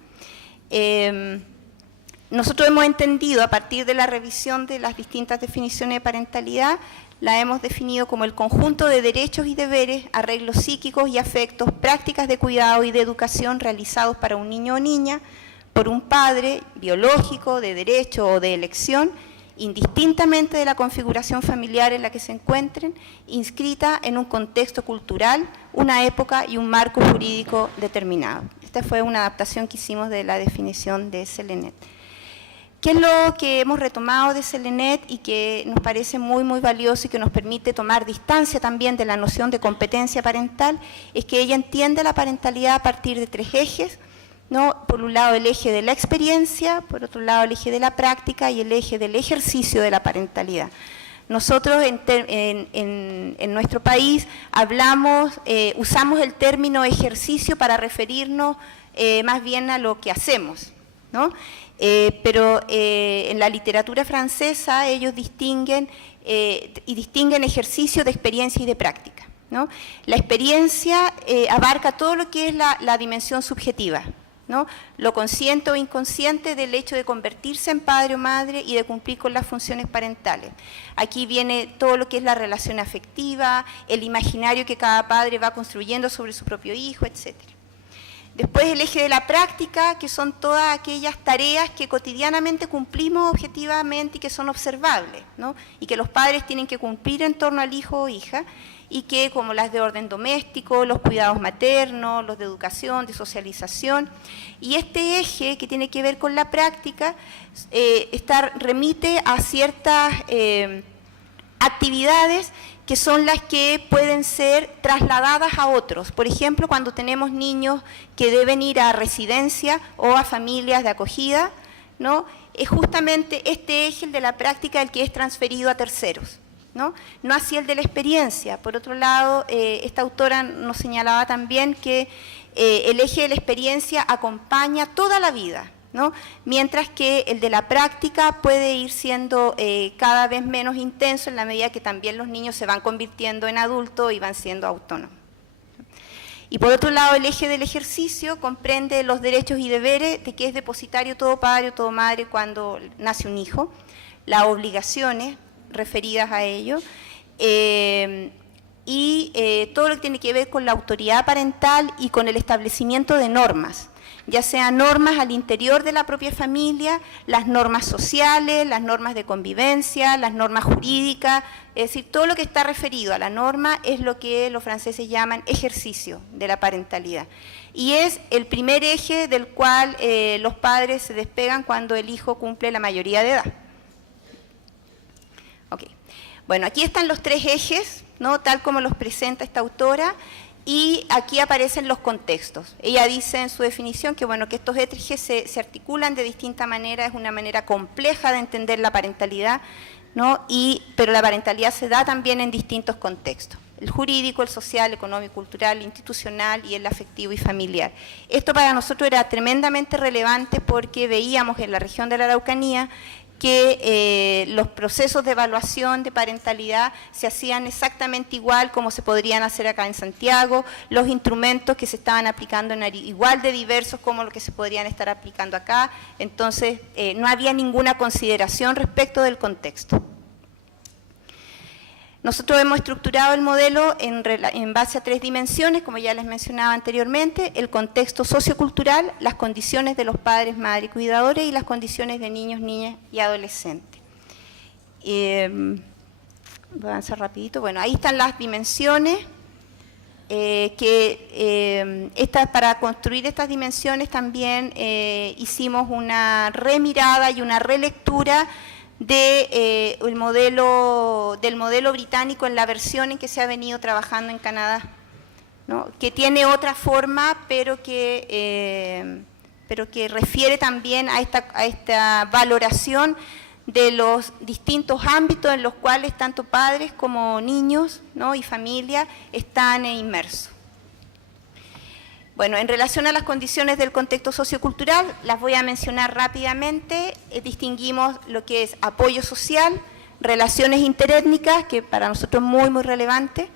Nosotros hemos entendido, a partir de la revisión de las distintas definiciones de parentalidad, la hemos definido como el conjunto de derechos y deberes, arreglos psíquicos y afectos, prácticas de cuidado y de educación realizados para un niño o niña por un padre biológico, de derecho o de elección, indistintamente de la configuración familiar en la que se encuentren, inscrita en un contexto cultural, una época y un marco jurídico determinado. Esta fue una adaptación que hicimos de la definición de Selenet. ¿Qué es lo que hemos retomado de Selenet y que nos parece muy, muy valioso y que nos permite tomar distancia también de la noción de competencia parental? Es que ella entiende la parentalidad a partir de tres ejes, ¿no? Por un lado el eje de la experiencia, por otro lado el eje de la práctica y el eje del ejercicio de la parentalidad. Nosotros en nuestro país usamos el término ejercicio para referirnos más bien a lo que hacemos, ¿no? Pero en la literatura francesa ellos distinguen ejercicio de experiencia y de práctica, ¿no? La experiencia abarca todo lo que es la dimensión subjetiva, ¿no? Lo consciente o inconsciente del hecho de convertirse en padre o madre y de cumplir con las funciones parentales. Aquí viene todo lo que es la relación afectiva, el imaginario que cada padre va construyendo sobre su propio hijo, etcétera. Después el eje de la práctica, que son todas aquellas tareas que cotidianamente cumplimos objetivamente y que son observables, ¿no? Y que los padres tienen que cumplir en torno al hijo o hija, y que como las de orden doméstico, los cuidados maternos, los de educación, de socialización. Y este eje que tiene que ver con la práctica remite a ciertas actividades que son las que pueden ser trasladadas a otros. Por ejemplo, cuando tenemos niños que deben ir a residencia o a familias de acogida, ¿no? Es justamente este eje, el de la práctica, el que es transferido a terceros, ¿no? No así el de la experiencia. Por otro lado, esta autora nos señalaba también que el eje de la experiencia acompaña toda la vida, ¿no? Mientras que el de la práctica puede ir siendo cada vez menos intenso en la medida que también los niños se van convirtiendo en adultos y van siendo autónomos. Y por otro lado, el eje del ejercicio comprende los derechos y deberes de que es depositario todo padre o toda madre cuando nace un hijo, las obligaciones referidas a ello, y todo lo que tiene que ver con la autoridad parental y con el establecimiento de normas, ya sean normas al interior de la propia familia, las normas sociales, las normas de convivencia, las normas jurídicas, es decir, todo lo que está referido a la norma es lo que los franceses llaman ejercicio de la parentalidad. Y es el primer eje del cual los padres se despegan cuando el hijo cumple la mayoría de edad. Okay. Bueno, aquí están los tres ejes, ¿no? Tal como los presenta esta autora. Y aquí aparecen los contextos. Ella dice en su definición que, bueno, que estos ejes se articulan de distinta manera, es una manera compleja de entender la parentalidad, ¿no? Pero la parentalidad se da también en distintos contextos. El jurídico, el social, el económico, cultural, el institucional y el afectivo y familiar. Esto para nosotros era tremendamente relevante porque veíamos en la región de la Araucanía que los procesos de evaluación de parentalidad se hacían exactamente igual como se podrían hacer acá en Santiago, los instrumentos que se estaban aplicando eran igual de diversos como los que se podrían estar aplicando acá, entonces no había ninguna consideración respecto del contexto. Nosotros hemos estructurado el modelo en base a 3 dimensiones, como ya les mencionaba anteriormente: el contexto sociocultural, las condiciones de los padres, madres y cuidadores, y las condiciones de niños, niñas y adolescentes. Voy a avanzar rapidito. Bueno, ahí están las dimensiones. Para construir estas dimensiones también hicimos una remirada y una relectura del modelo británico en la versión en que se ha venido trabajando en Canadá, ¿no? Que tiene otra forma, pero que refiere también a esta valoración de los distintos ámbitos en los cuales tanto padres como niños, ¿no?, y familia están inmersos. Bueno, en relación a las condiciones del contexto sociocultural, las voy a mencionar rápidamente. Distinguimos lo que es apoyo social, relaciones interétnicas, que para nosotros es muy, muy relevante,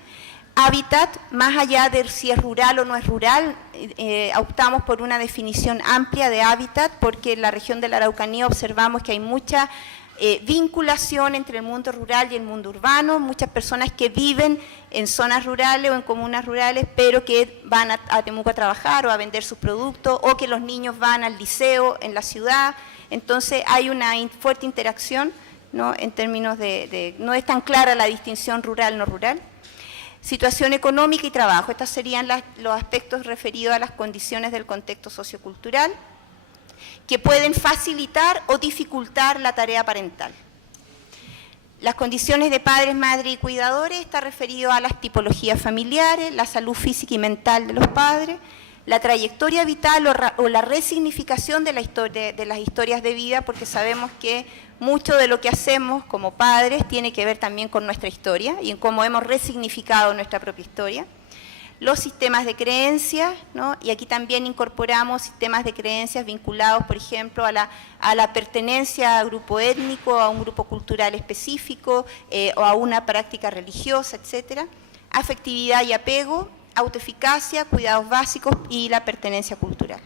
hábitat, más allá de si es rural o no es rural, optamos por una definición amplia de hábitat, porque en la región de la Araucanía observamos que hay mucha vinculación entre el mundo rural y el mundo urbano, muchas personas que viven en zonas rurales o en comunas rurales, pero que van a Temuco a trabajar o a vender sus productos, o que los niños van al liceo en la ciudad. Entonces hay una fuerte interacción, ¿no?, en términos no es tan clara la distinción rural-no rural. Situación económica y trabajo, estos serían los aspectos referidos a las condiciones del contexto sociocultural, que pueden facilitar o dificultar la tarea parental. Las condiciones de padres, madres y cuidadores está referido a las tipologías familiares, la salud física y mental de los padres, la trayectoria vital o la resignificación de las historias de vida, porque sabemos que mucho de lo que hacemos como padres tiene que ver también con nuestra historia y en cómo hemos resignificado nuestra propia historia. Los sistemas de creencias, ¿no?, y aquí también incorporamos sistemas de creencias vinculados, por ejemplo, a la pertenencia a grupo étnico, a un grupo cultural específico, o a una práctica religiosa, etcétera. Afectividad y apego, autoeficacia, cuidados básicos y la pertenencia cultural.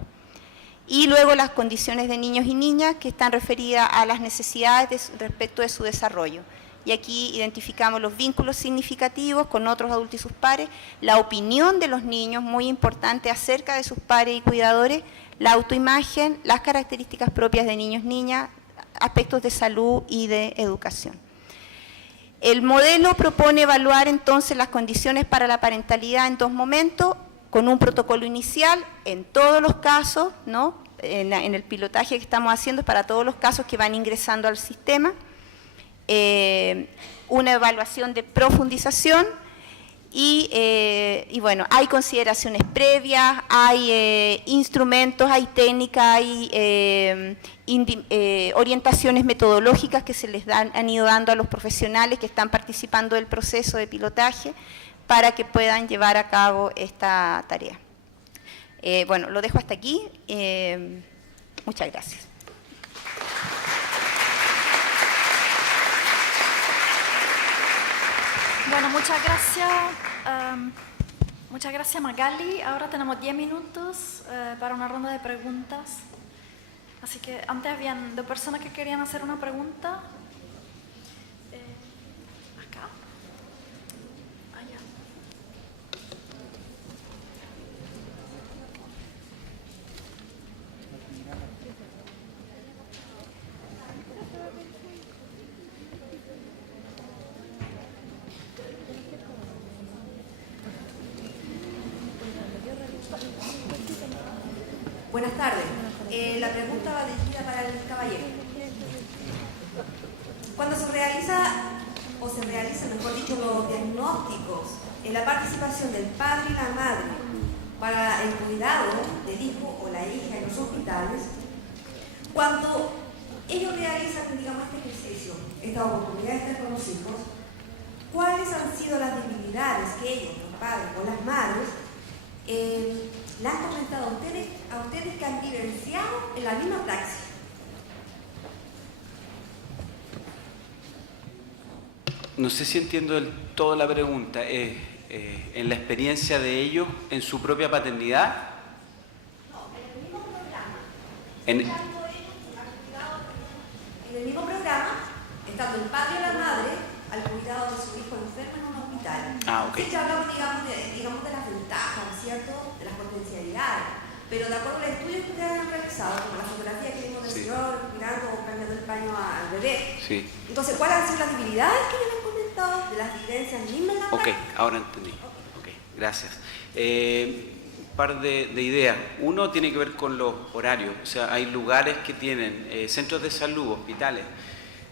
Y luego las condiciones de niños y niñas, que están referidas a las necesidades respecto de su desarrollo. Y aquí identificamos los vínculos significativos con otros adultos y sus pares, la opinión de los niños, muy importante, acerca de sus pares y cuidadores, la autoimagen, las características propias de niños, niñas, aspectos de salud y de educación. El modelo propone evaluar entonces las condiciones para la parentalidad en 2 momentos, con un protocolo inicial en todos los casos, ¿no?, en el pilotaje que estamos haciendo para todos los casos que van ingresando al sistema. Una evaluación de profundización y bueno, hay consideraciones previas, hay instrumentos, hay técnicas, hay orientaciones metodológicas que se les han ido dando a los profesionales que están participando del proceso de pilotaje para que puedan llevar a cabo esta tarea. Bueno, lo dejo hasta aquí. Muchas gracias. Bueno, muchas gracias Magali. Ahora tenemos 10 minutos para una ronda de preguntas. Así que antes habían 2 personas que querían hacer una pregunta. Acá. Allá. Buenas tardes. La pregunta va dirigida para el caballero. Cuando se realizan, mejor dicho, los diagnósticos en la participación del padre y la madre para el cuidado del hijo o la hija en los hospitales, cuando ellos realizan, digamos, este ejercicio, esta oportunidad de estar con los hijos, ¿cuáles han sido las debilidades que ellos, los padres o las madres, le han comentado a ustedes que han vivenciado en la misma praxis? No sé si entiendo del todo la pregunta. ¿En la experiencia de ellos en su propia paternidad? No, en el mismo programa. En el mismo programa, estando el padre y la madre al cuidado de su hijo enfermo Ah, ok. Sí, ya hablamos, digamos de las ventajas, ¿cierto? De las potencialidades. Pero de acuerdo al estudio que ustedes han realizado, como la fotografía que vimos del señor mirando o cambiando el paño al bebé, Sí. entonces, ¿cuáles han sido las debilidades que les han comentado de las diferencias mismas en la Ok, práctica? ahora entendí. Ok, gracias. Un par de ideas. Uno tiene que ver con los horarios. O sea, hay lugares que tienen centros de salud, hospitales,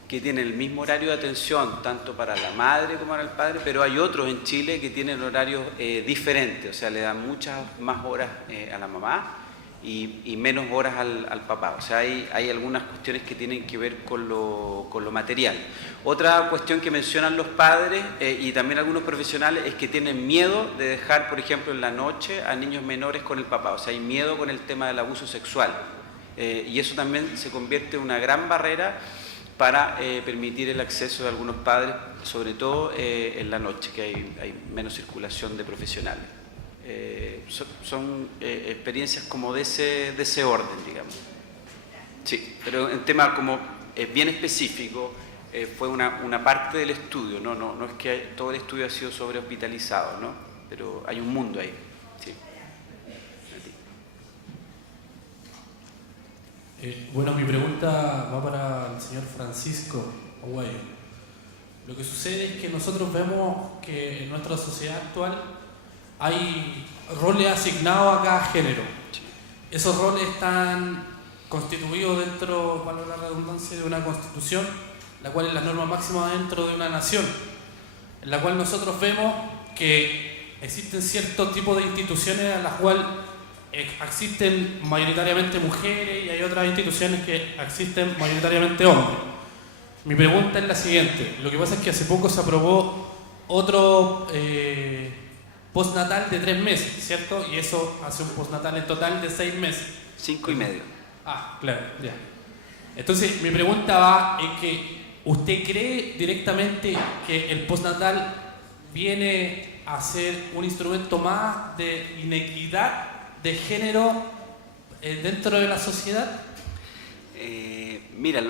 que tienen el mismo horario de atención, tanto para la madre como para el padre, pero hay otros en Chile que tienen horarios diferentes, o sea, le dan muchas más horas a la mamá y menos horas al papá. O sea, hay algunas cuestiones que tienen que ver con lo material. Otra cuestión que mencionan los padres y también algunos profesionales es que tienen miedo de dejar, por ejemplo, en la noche a niños menores con el papá. O sea, hay miedo con el tema del abuso sexual. Y eso también se convierte en una gran barrera para permitir el acceso de algunos padres, sobre todo en la noche, que hay menos circulación de profesionales. Son experiencias como de ese orden, digamos. Sí, pero en tema como bien específico, fue una parte del estudio, no es que todo el estudio ha sido sobre hospitalizado, ¿no? Pero hay un mundo ahí. Sí. Bueno, mi pregunta va para el señor Francisco Aguayo. Lo que sucede es que nosotros vemos que en nuestra sociedad actual hay roles asignados a cada género. Esos roles están constituidos dentro, valga la redundancia, de una constitución, la cual es la norma máxima dentro de una nación, en la cual nosotros vemos que existen ciertos tipos de instituciones a las cuales existen mayoritariamente mujeres y hay otras instituciones que existen mayoritariamente hombres. Mi pregunta es la siguiente. Lo que pasa es que hace poco se aprobó otro postnatal de 3 meses, ¿cierto? Y eso hace un postnatal en total de 6 meses. 5 y medio. Ah, claro, ya. Entonces, mi pregunta va en que ¿usted cree directamente que el postnatal viene a ser un instrumento más de inequidad de género dentro de la sociedad? Mira,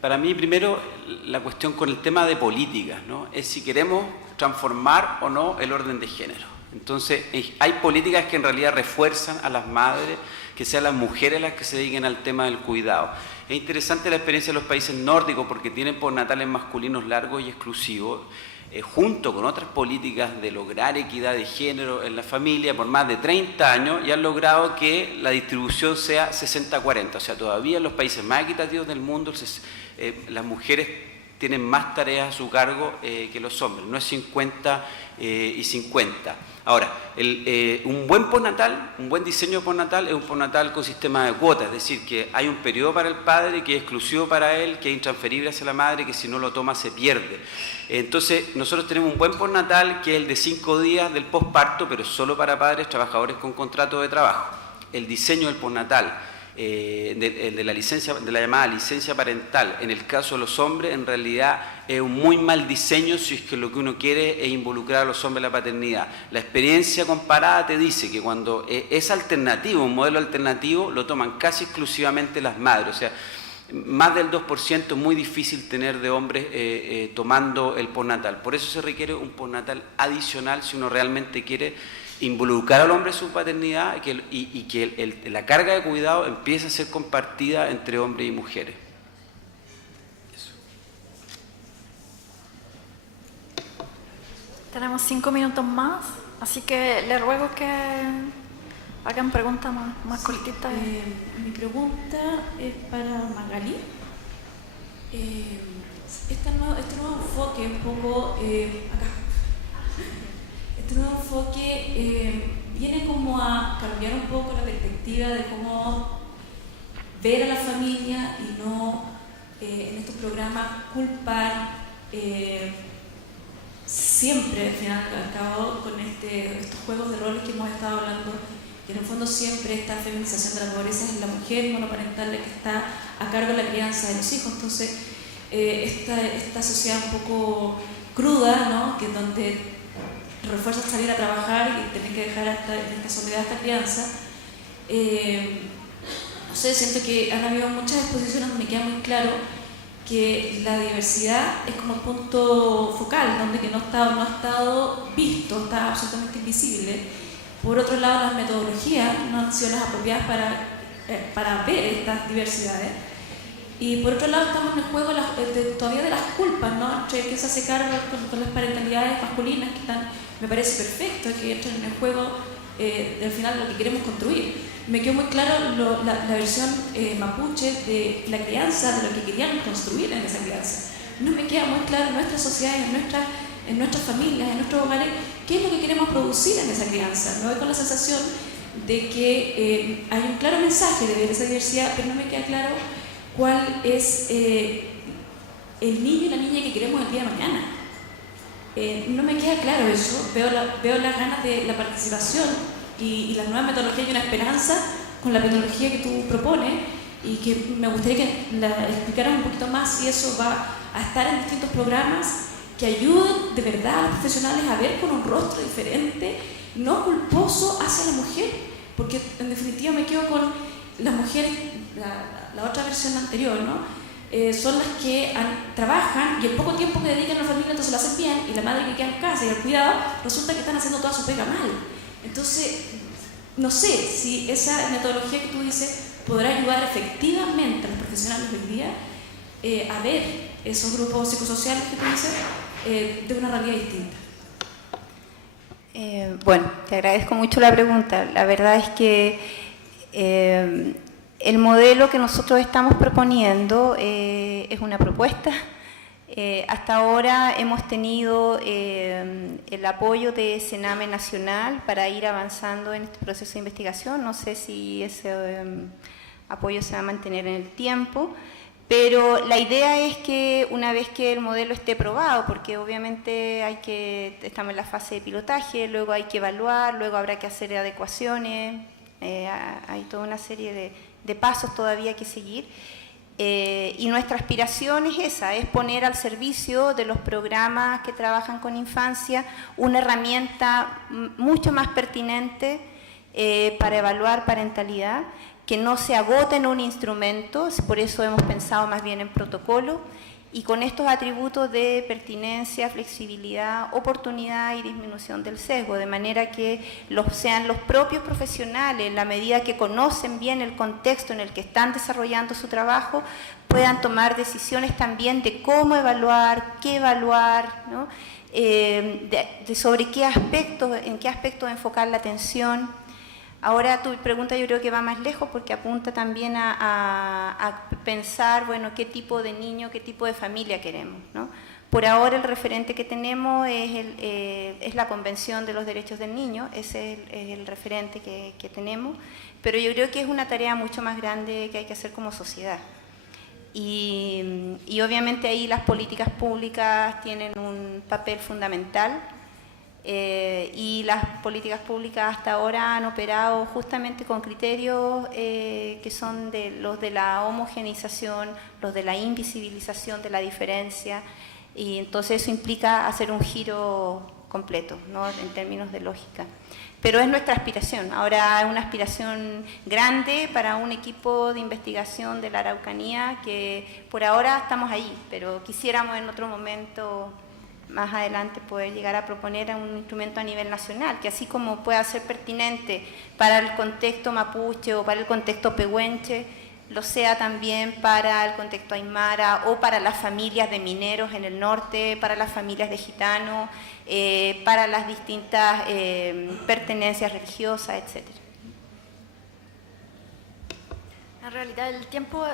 para mí primero la cuestión con el tema de políticas, ¿no? Es si queremos transformar o no el orden de género. Entonces, hay políticas que en realidad refuerzan a las madres, que sean las mujeres las que se dediquen al tema del cuidado. Es interesante la experiencia de los países nórdicos porque tienen postnatales masculinos largos y exclusivos, junto con otras políticas de lograr equidad de género en la familia por más de 30 años y han logrado que la distribución sea 60-40. O sea, todavía en los países más equitativos del mundo las mujeres tienen más tareas a su cargo que los hombres, no es 50 y 50. Ahora, un buen postnatal, un buen diseño postnatal es un postnatal con sistema de cuotas, es decir, que hay un periodo para el padre que es exclusivo para él, que es intransferible hacia la madre, que si no lo toma se pierde. Entonces, nosotros tenemos un buen postnatal que es el de 5 días del posparto, pero solo para padres trabajadores con contrato de trabajo. El diseño del postnatal, de la llamada licencia parental, en el caso de los hombres, en realidad es un muy mal diseño si es que lo que uno quiere es involucrar a los hombres en la paternidad. La experiencia comparada te dice que cuando es alternativo, un modelo alternativo, lo toman casi exclusivamente las madres. O sea, más del 2% es muy difícil tener de hombres tomando el postnatal. Por eso se requiere un postnatal adicional si uno realmente quiere involucrar al hombre en su paternidad y que la carga de cuidado empiece a ser compartida entre hombres y mujeres. Eso. Tenemos 5 minutos más, así que le ruego que hagan preguntas más cortitas. Mi pregunta es para Magali. Este nuevo enfoque un poco acá. Este nuevo enfoque viene como a cambiar un poco la perspectiva de cómo ver a la familia y no en estos programas culpar siempre, al final y al cabo, con estos juegos de roles que hemos estado hablando, que en el fondo siempre esta feminización de la pobreza es la mujer monoparental la que está a cargo de la crianza de los hijos. Entonces, esta sociedad un poco cruda, ¿no? Que donde refuerza salir a trabajar y tener que dejar en esta soledad esta crianza. No sé, siento que han habido muchas exposiciones donde me queda muy claro que la diversidad es como el punto focal, donde que no ha estado visto, está absolutamente invisible. Por otro lado, las metodologías no han sido las apropiadas para ver estas diversidades. Y por otro lado, estamos en el juego todavía de las culpas, ¿no? Entre que se hace cargo con las parentalidades masculinas, que están, me parece perfecto, que entran en el juego del final lo que queremos construir. Me quedó muy claro la versión mapuche de la crianza, de lo que querían construir en esa crianza. No me queda muy claro en nuestras sociedades, en nuestras familias, en nuestros hogares, qué es lo que queremos producir en esa crianza. Me voy con la sensación de que hay un claro mensaje de ver esa diversidad, pero no me queda claro cuál es el niño y la niña que queremos el día de mañana. No me queda claro eso. Veo las ganas de la participación y las nuevas metodologías y una esperanza con la metodología que tú propones, y que me gustaría que la explicaras un poquito más si eso va a estar en distintos programas que ayuden de verdad a los profesionales a ver con un rostro diferente, no culposo hacia la mujer, porque en definitiva me quedo con las mujeres, la otra versión anterior, ¿no? Son las que trabajan y el poco tiempo que dedican a la familia entonces lo hacen bien, y la madre que queda en casa y el cuidado resulta que están haciendo toda su pega mal. Entonces, no sé si esa metodología que tú dices podrá ayudar efectivamente a los profesionales hoy día a ver esos grupos psicosociales que tú dices de una realidad distinta. Bueno, te agradezco mucho la pregunta. La verdad es que el modelo que nosotros estamos proponiendo es una propuesta. Hasta ahora hemos tenido el apoyo de Sename Nacional para ir avanzando en este proceso de investigación. No sé si ese apoyo se va a mantener en el tiempo, pero la idea es que una vez que el modelo esté probado, porque obviamente estamos en la fase de pilotaje, luego hay que evaluar, luego habrá que hacer adecuaciones, hay toda una serie de pasos todavía que seguir. Y nuestra aspiración es esa, es poner al servicio de los programas que trabajan con infancia una herramienta mucho más pertinente para evaluar parentalidad, que no se agote en un instrumento, por eso hemos pensado más bien en protocolo, y con estos atributos de pertinencia, flexibilidad, oportunidad y disminución del sesgo, de manera que sean los propios profesionales, en la medida que conocen bien el contexto en el que están desarrollando su trabajo, puedan tomar decisiones también de cómo evaluar, qué evaluar, ¿no? Sobre qué aspectos, en qué aspectos enfocar la atención. Ahora tu pregunta yo creo que va más lejos, porque apunta también a pensar, bueno, qué tipo de niño, qué tipo de familia queremos, ¿no? Por ahora el referente que tenemos es la Convención de los Derechos del Niño, ese es el referente que tenemos, pero yo creo que es una tarea mucho más grande que hay que hacer como sociedad. Y obviamente ahí las políticas públicas tienen un papel fundamental. Y las políticas públicas hasta ahora han operado justamente con criterios que son los de la homogeneización, los de la invisibilización de la diferencia, y entonces eso implica hacer un giro completo, ¿no? En términos de lógica. Pero es nuestra aspiración. Ahora es una aspiración grande para un equipo de investigación de la Araucanía, que por ahora estamos ahí, pero quisiéramos en otro momento más adelante poder llegar a proponer un instrumento a nivel nacional, que así como pueda ser pertinente para el contexto mapuche o para el contexto pehuenche, lo sea también para el contexto aymara o para las familias de mineros en el norte, para las familias de gitanos, para las distintas pertenencias religiosas, etc. En realidad el tiempo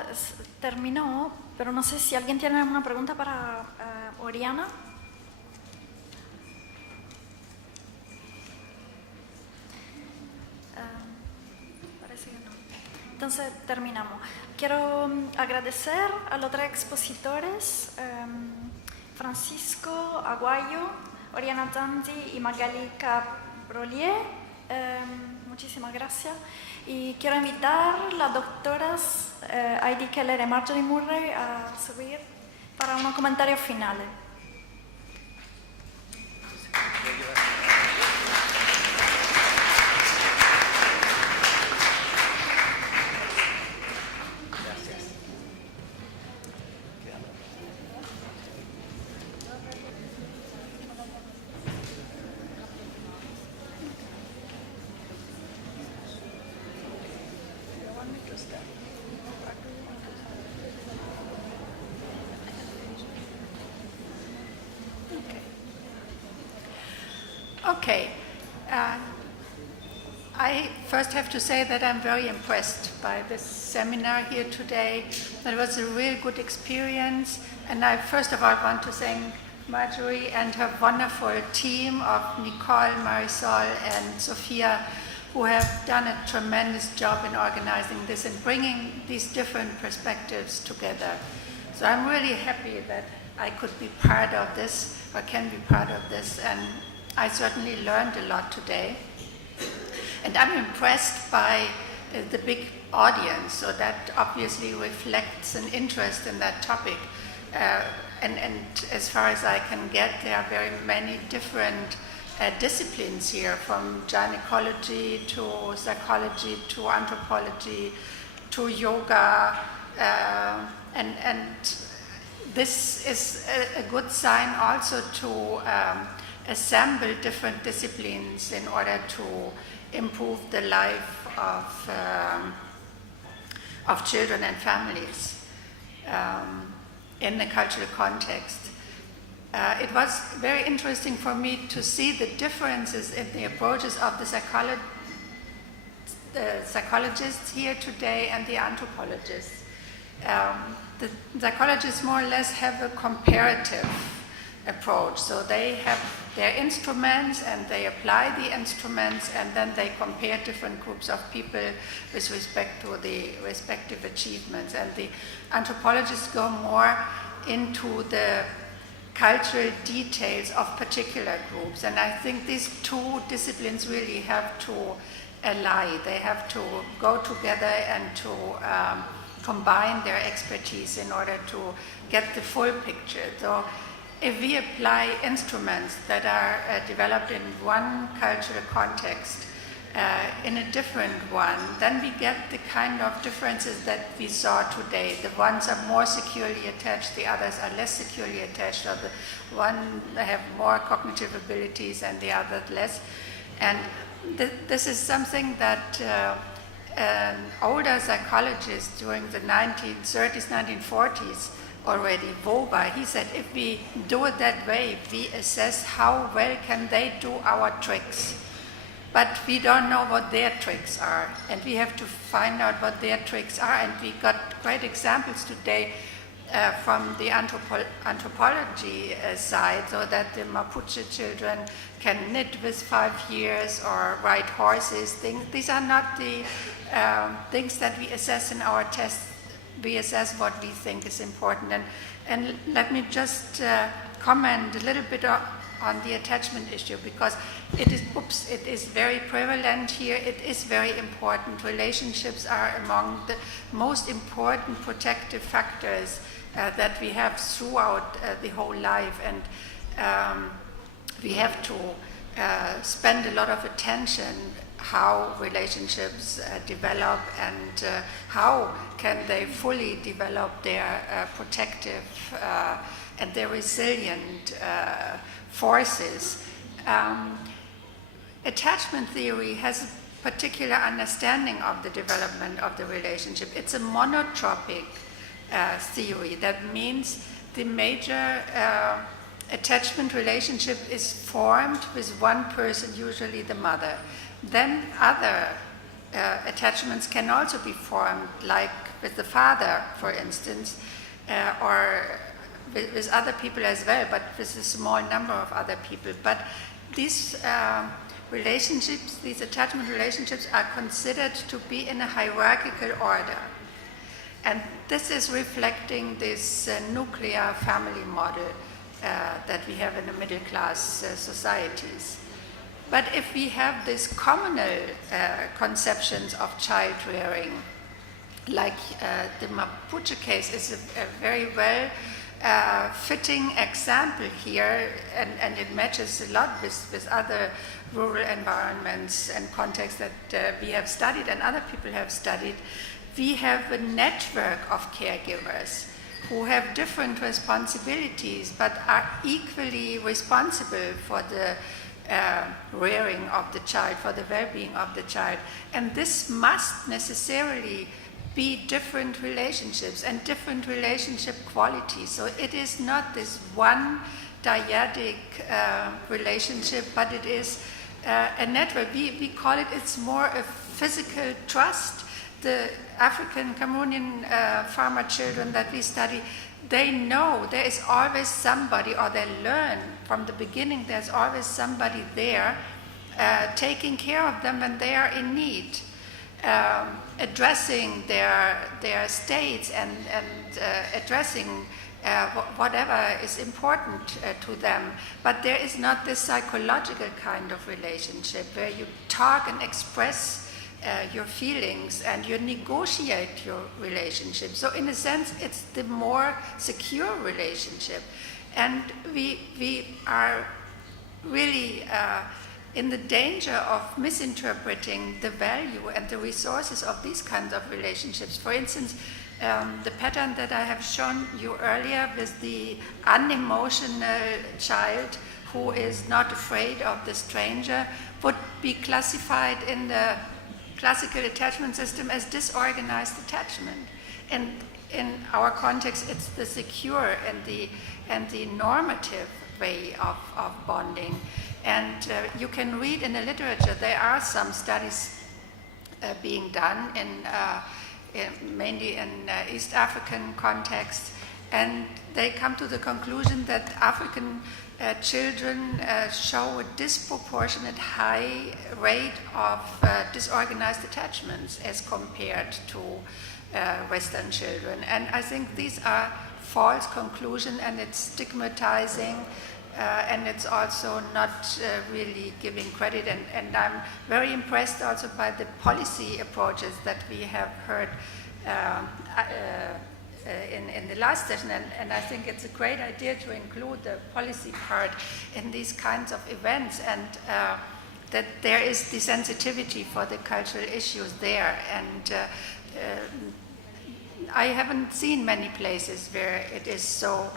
terminó, pero no sé si alguien tiene alguna pregunta para Oriana. Entonces terminamos. Quiero agradecer a los tres expositores, Francisco Aguayo, Oriana Zandi y Magali Cabrolier. Muchísimas gracias. Y quiero invitar a las doctoras Heidi Keller y Marjorie Murray a subir para unos comentarios finales. Okay. I first have to say that I'm very impressed by this seminar here today. That was a real good experience. And I first of all want to thank Marjorie and her wonderful team of Nicole, Marisol, and Sophia, who have done a tremendous job in organizing this and bringing these different perspectives together. So I'm really happy that I could be part of this, or can be part of this, and I certainly learned a lot today. And I'm impressed by the big audience, so that obviously reflects an interest in that topic. And as far as I can get, there are very many different disciplines here, from gynecology to psychology to anthropology to yoga, and this is a good sign also to assemble different disciplines in order to improve the life of children and families in the cultural context. It was very interesting for me to see the differences in the approaches of the psychologists here today and the anthropologists. The psychologists more or less have a comparative approach. So they have their instruments and they apply the instruments, and then they compare different groups of people with respect to the respective achievements. And the anthropologists go more into the cultural details of particular groups. And I think these two disciplines really have to ally. They have to go together and to combine their expertise in order to get the full picture. So if we apply instruments that are developed in one cultural context in a different one, then we get the kind of differences that we saw today. The ones are more securely attached, the others are less securely attached, or the one have more cognitive abilities and the other less. And this is something that an older psychologist during the 1930s, 1940s already, Woba, he said, if we do it that way, we assess how well can they do our tricks. But we don't know what their tricks are, and we have to find out what their tricks are. And we got great examples today from the anthropology side, so that the Mapuche children can knit with 5 years or ride horses. These are not the things that we assess in our tests. We assess what we think is important. And let me just comment a little bit on the attachment issue, because it is very prevalent here. It is very important. Relationships are among the most important protective factors that we have throughout the whole life, and we have to spend a lot of attention how relationships develop and how can they fully develop their protective and their resilient forces. Attachment theory has a particular understanding of the development of the relationship. It's a monotropic theory. That means the major attachment relationship is formed with one person, usually the mother. Then other attachments can also be formed, like with the father, for instance, or with other people as well, but with a small number of other people. But these relationships, these attachment relationships, are considered to be in a hierarchical order. And this is reflecting this nuclear family model that we have in the middle class societies. But if we have these communal conceptions of child rearing, like the Mapuche case is a very well fitting example here, and it matches a lot with other rural environments and contexts that we have studied and other people have studied. We have a network of caregivers who have different responsibilities but are equally responsible for the rearing of the child, for the well-being of the child. And this must necessarily be different relationships and different relationship qualities. So it is not this one dyadic relationship, but it is a network. We call it, it's more a physical trust. The African Cameroonian farmer children that we study, they know there is always somebody, or they learn from the beginning, there's always somebody there taking care of them when they are in need, addressing their states and addressing whatever is important to them. But there is not this psychological kind of relationship where you talk and express your feelings and you negotiate your relationship. So in a sense, it's the more secure relationship. And we are really in the danger of misinterpreting the value and the resources of these kinds of relationships. For instance, the pattern that I have shown you earlier with the unemotional child who is not afraid of the stranger would be classified in the classical attachment system as disorganized attachment. And in our context, it's the secure and the normative way of bonding. And you can read in the literature, there are some studies being done mainly in East African context, and they come to the conclusion that African children show a disproportionate high rate of disorganized attachments as compared to Western children. And I think these are false conclusions, and it's stigmatizing, and it's also not really giving credit. And I'm very impressed also by the policy approaches that we have heard in the last session, and I think it's a great idea to include the policy part in these kinds of events, and that there is the sensitivity for the cultural issues there. And I haven't seen many places where it is so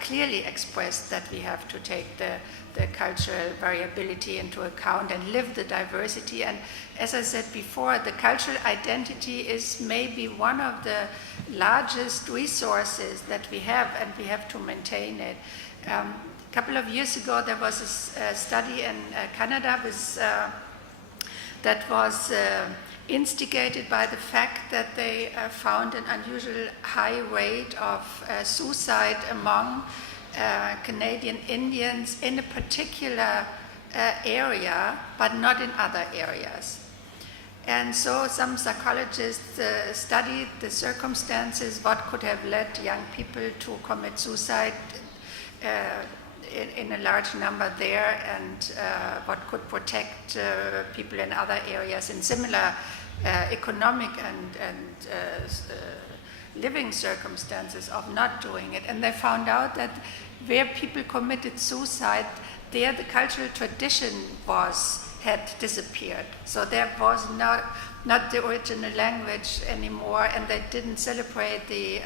clearly expressed that we have to take the cultural variability into account and live the diversity. And as I said before, the cultural identity is maybe one of the largest resources that we have, and we have to maintain it. A couple of years ago, there was a study in Canada that was instigated by the fact that they found an unusual high rate of suicide among Canadian Indians in a particular area, but not in other areas. And so some psychologists studied the circumstances, what could have led young people to commit suicide in a large number there, and what could protect people in other areas in similar economic and living circumstances of not doing it. And they found out that where people committed suicide, there the cultural tradition had disappeared. So there was not the original language anymore, and they didn't celebrate the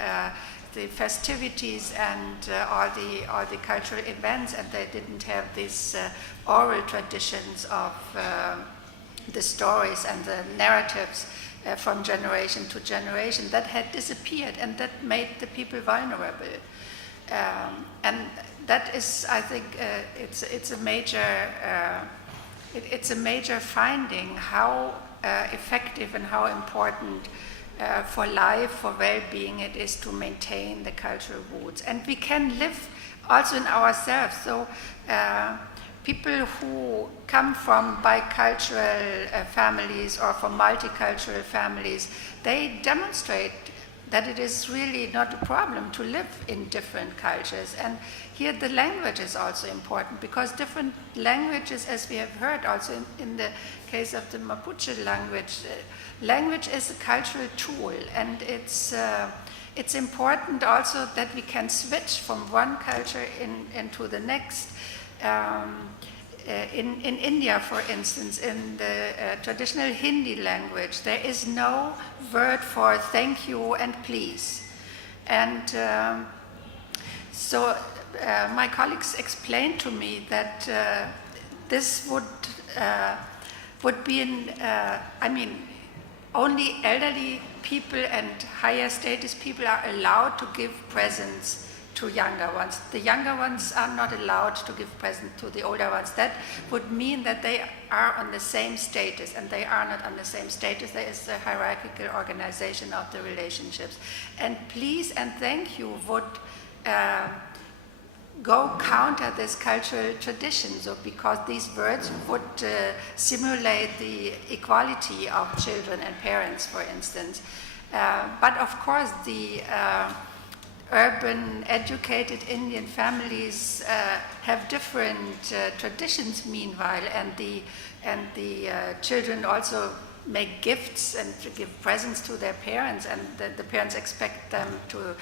festivities and all the cultural events, and they didn't have these oral traditions of the stories and the narratives from generation to generation that had disappeared, and that made the people vulnerable. And that is, I think, it's a major finding how effective and how important for life, for well-being it is to maintain the cultural roots. And we can live also in ourselves. So people who come from bicultural families or from multicultural families, they demonstrate that it is really not a problem to live in different cultures. And here the language is also important, because different languages, as we have heard also in the case of the Mapuche language, language is a cultural tool, and it's important also that we can switch from one culture into the next. In India, for instance, in the traditional Hindi language, there is no word for thank you and please. And so my colleagues explained to me that this would be only elderly people and higher status people are allowed to give presents to younger ones. The younger ones are not allowed to give presents to the older ones. That would mean that they are on the same status, and they are not on the same status. There is a hierarchical organization of the relationships. And please and thank you would go counter this cultural tradition, so because these words would simulate the equality of children and parents, for instance. But of course, the urban, educated Indian families have different traditions meanwhile, and the children also make gifts and give presents to their parents, and the parents expect them to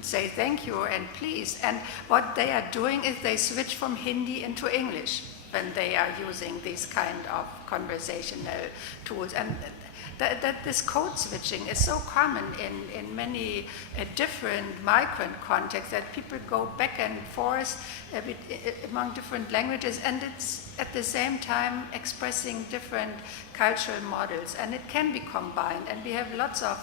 say thank you and please. And what they are doing is they switch from Hindi into English when they are using these kind of conversational tools. And that this code switching is so common in many different migrant contexts, that people go back and forth among different languages, and it's at the same time expressing different cultural models, and it can be combined. And we have lots of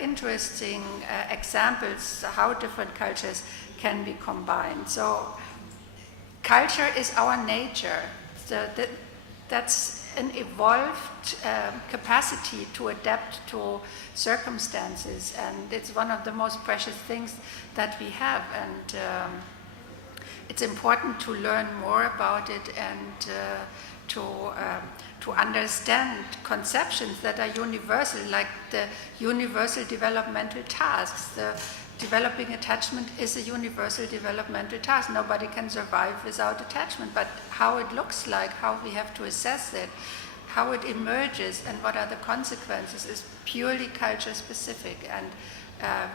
interesting examples how different cultures can be combined. So culture is our nature. That's an evolved capacity to adapt to circumstances, and it's one of the most precious things that we have. And it's important to learn more about it, and to understand conceptions that are universal, like the universal developmental tasks. The developing attachment is a universal developmental task. Nobody can survive without attachment, but how it looks like, how we have to assess it, how it emerges, and what are the consequences is purely culture specific. And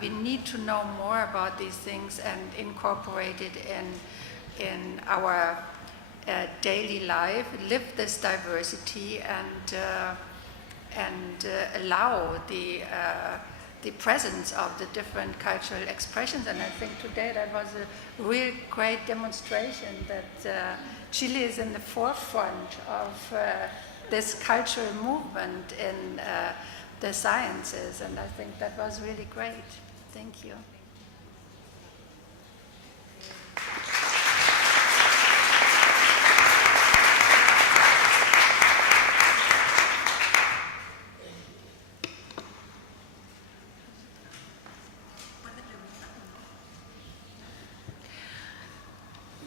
we need to know more about these things and incorporate it in our daily life, live this diversity, and allow the presence of the different cultural expressions. And I think today that was a real great demonstration that Chile is in the forefront of this cultural movement in the sciences, and I think that was really great. Thank you.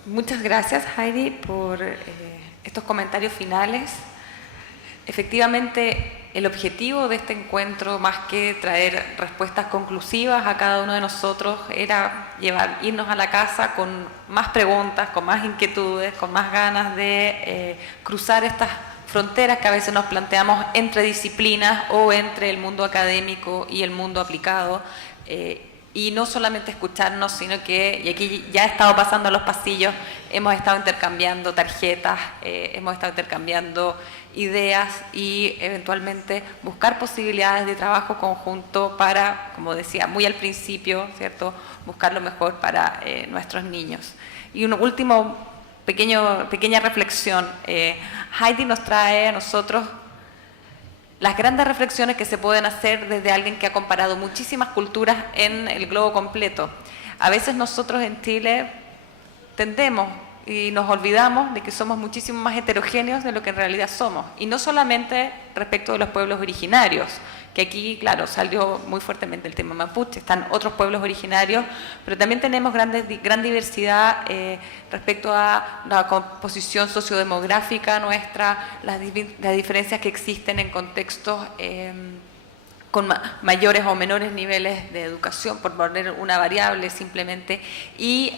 Muchas gracias, Heidi, por estos comentarios finales. Efectivamente, el objetivo de este encuentro, más que traer respuestas conclusivas a cada uno de nosotros, era irnos a la casa con más preguntas, con más inquietudes, con más ganas de cruzar estas fronteras que a veces nos planteamos entre disciplinas o entre el mundo académico y el mundo aplicado. Y no solamente escucharnos, sino que, y aquí ya he estado pasando a los pasillos, hemos estado intercambiando tarjetas, hemos estado intercambiando ideas y eventualmente buscar posibilidades de trabajo conjunto para, como decía muy al principio, ¿cierto?, buscar lo mejor para nuestros niños. Y una última pequeña reflexión. Heidi nos trae a nosotros las grandes reflexiones que se pueden hacer desde alguien que ha comparado muchísimas culturas en el globo completo. A veces nosotros en Chile tendemos y nos olvidamos de que somos muchísimo más heterogéneos de lo que en realidad somos. Y no solamente respecto de los pueblos originarios, que aquí, claro, salió muy fuertemente el tema mapuche, están otros pueblos originarios, pero también tenemos gran diversidad respecto a la composición sociodemográfica nuestra, las diferencias que existen en contextos con mayores o menores niveles de educación, por poner una variable simplemente, y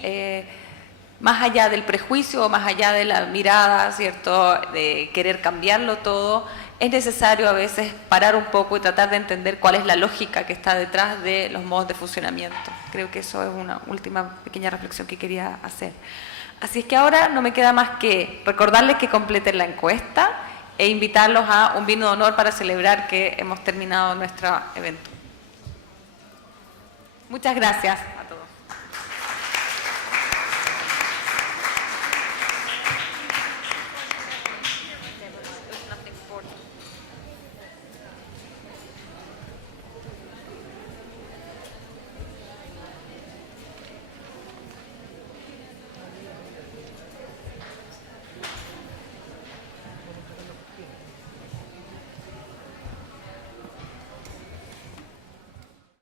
más allá del prejuicio o más allá de la mirada, ¿cierto?, de querer cambiarlo todo, es necesario a veces parar un poco y tratar de entender cuál es la lógica que está detrás de los modos de funcionamiento. Creo que eso es una última pequeña reflexión que quería hacer. Así es que ahora no me queda más que recordarles que completen la encuesta e invitarlos a un vino de honor para celebrar que hemos terminado nuestro evento. Muchas gracias a todos.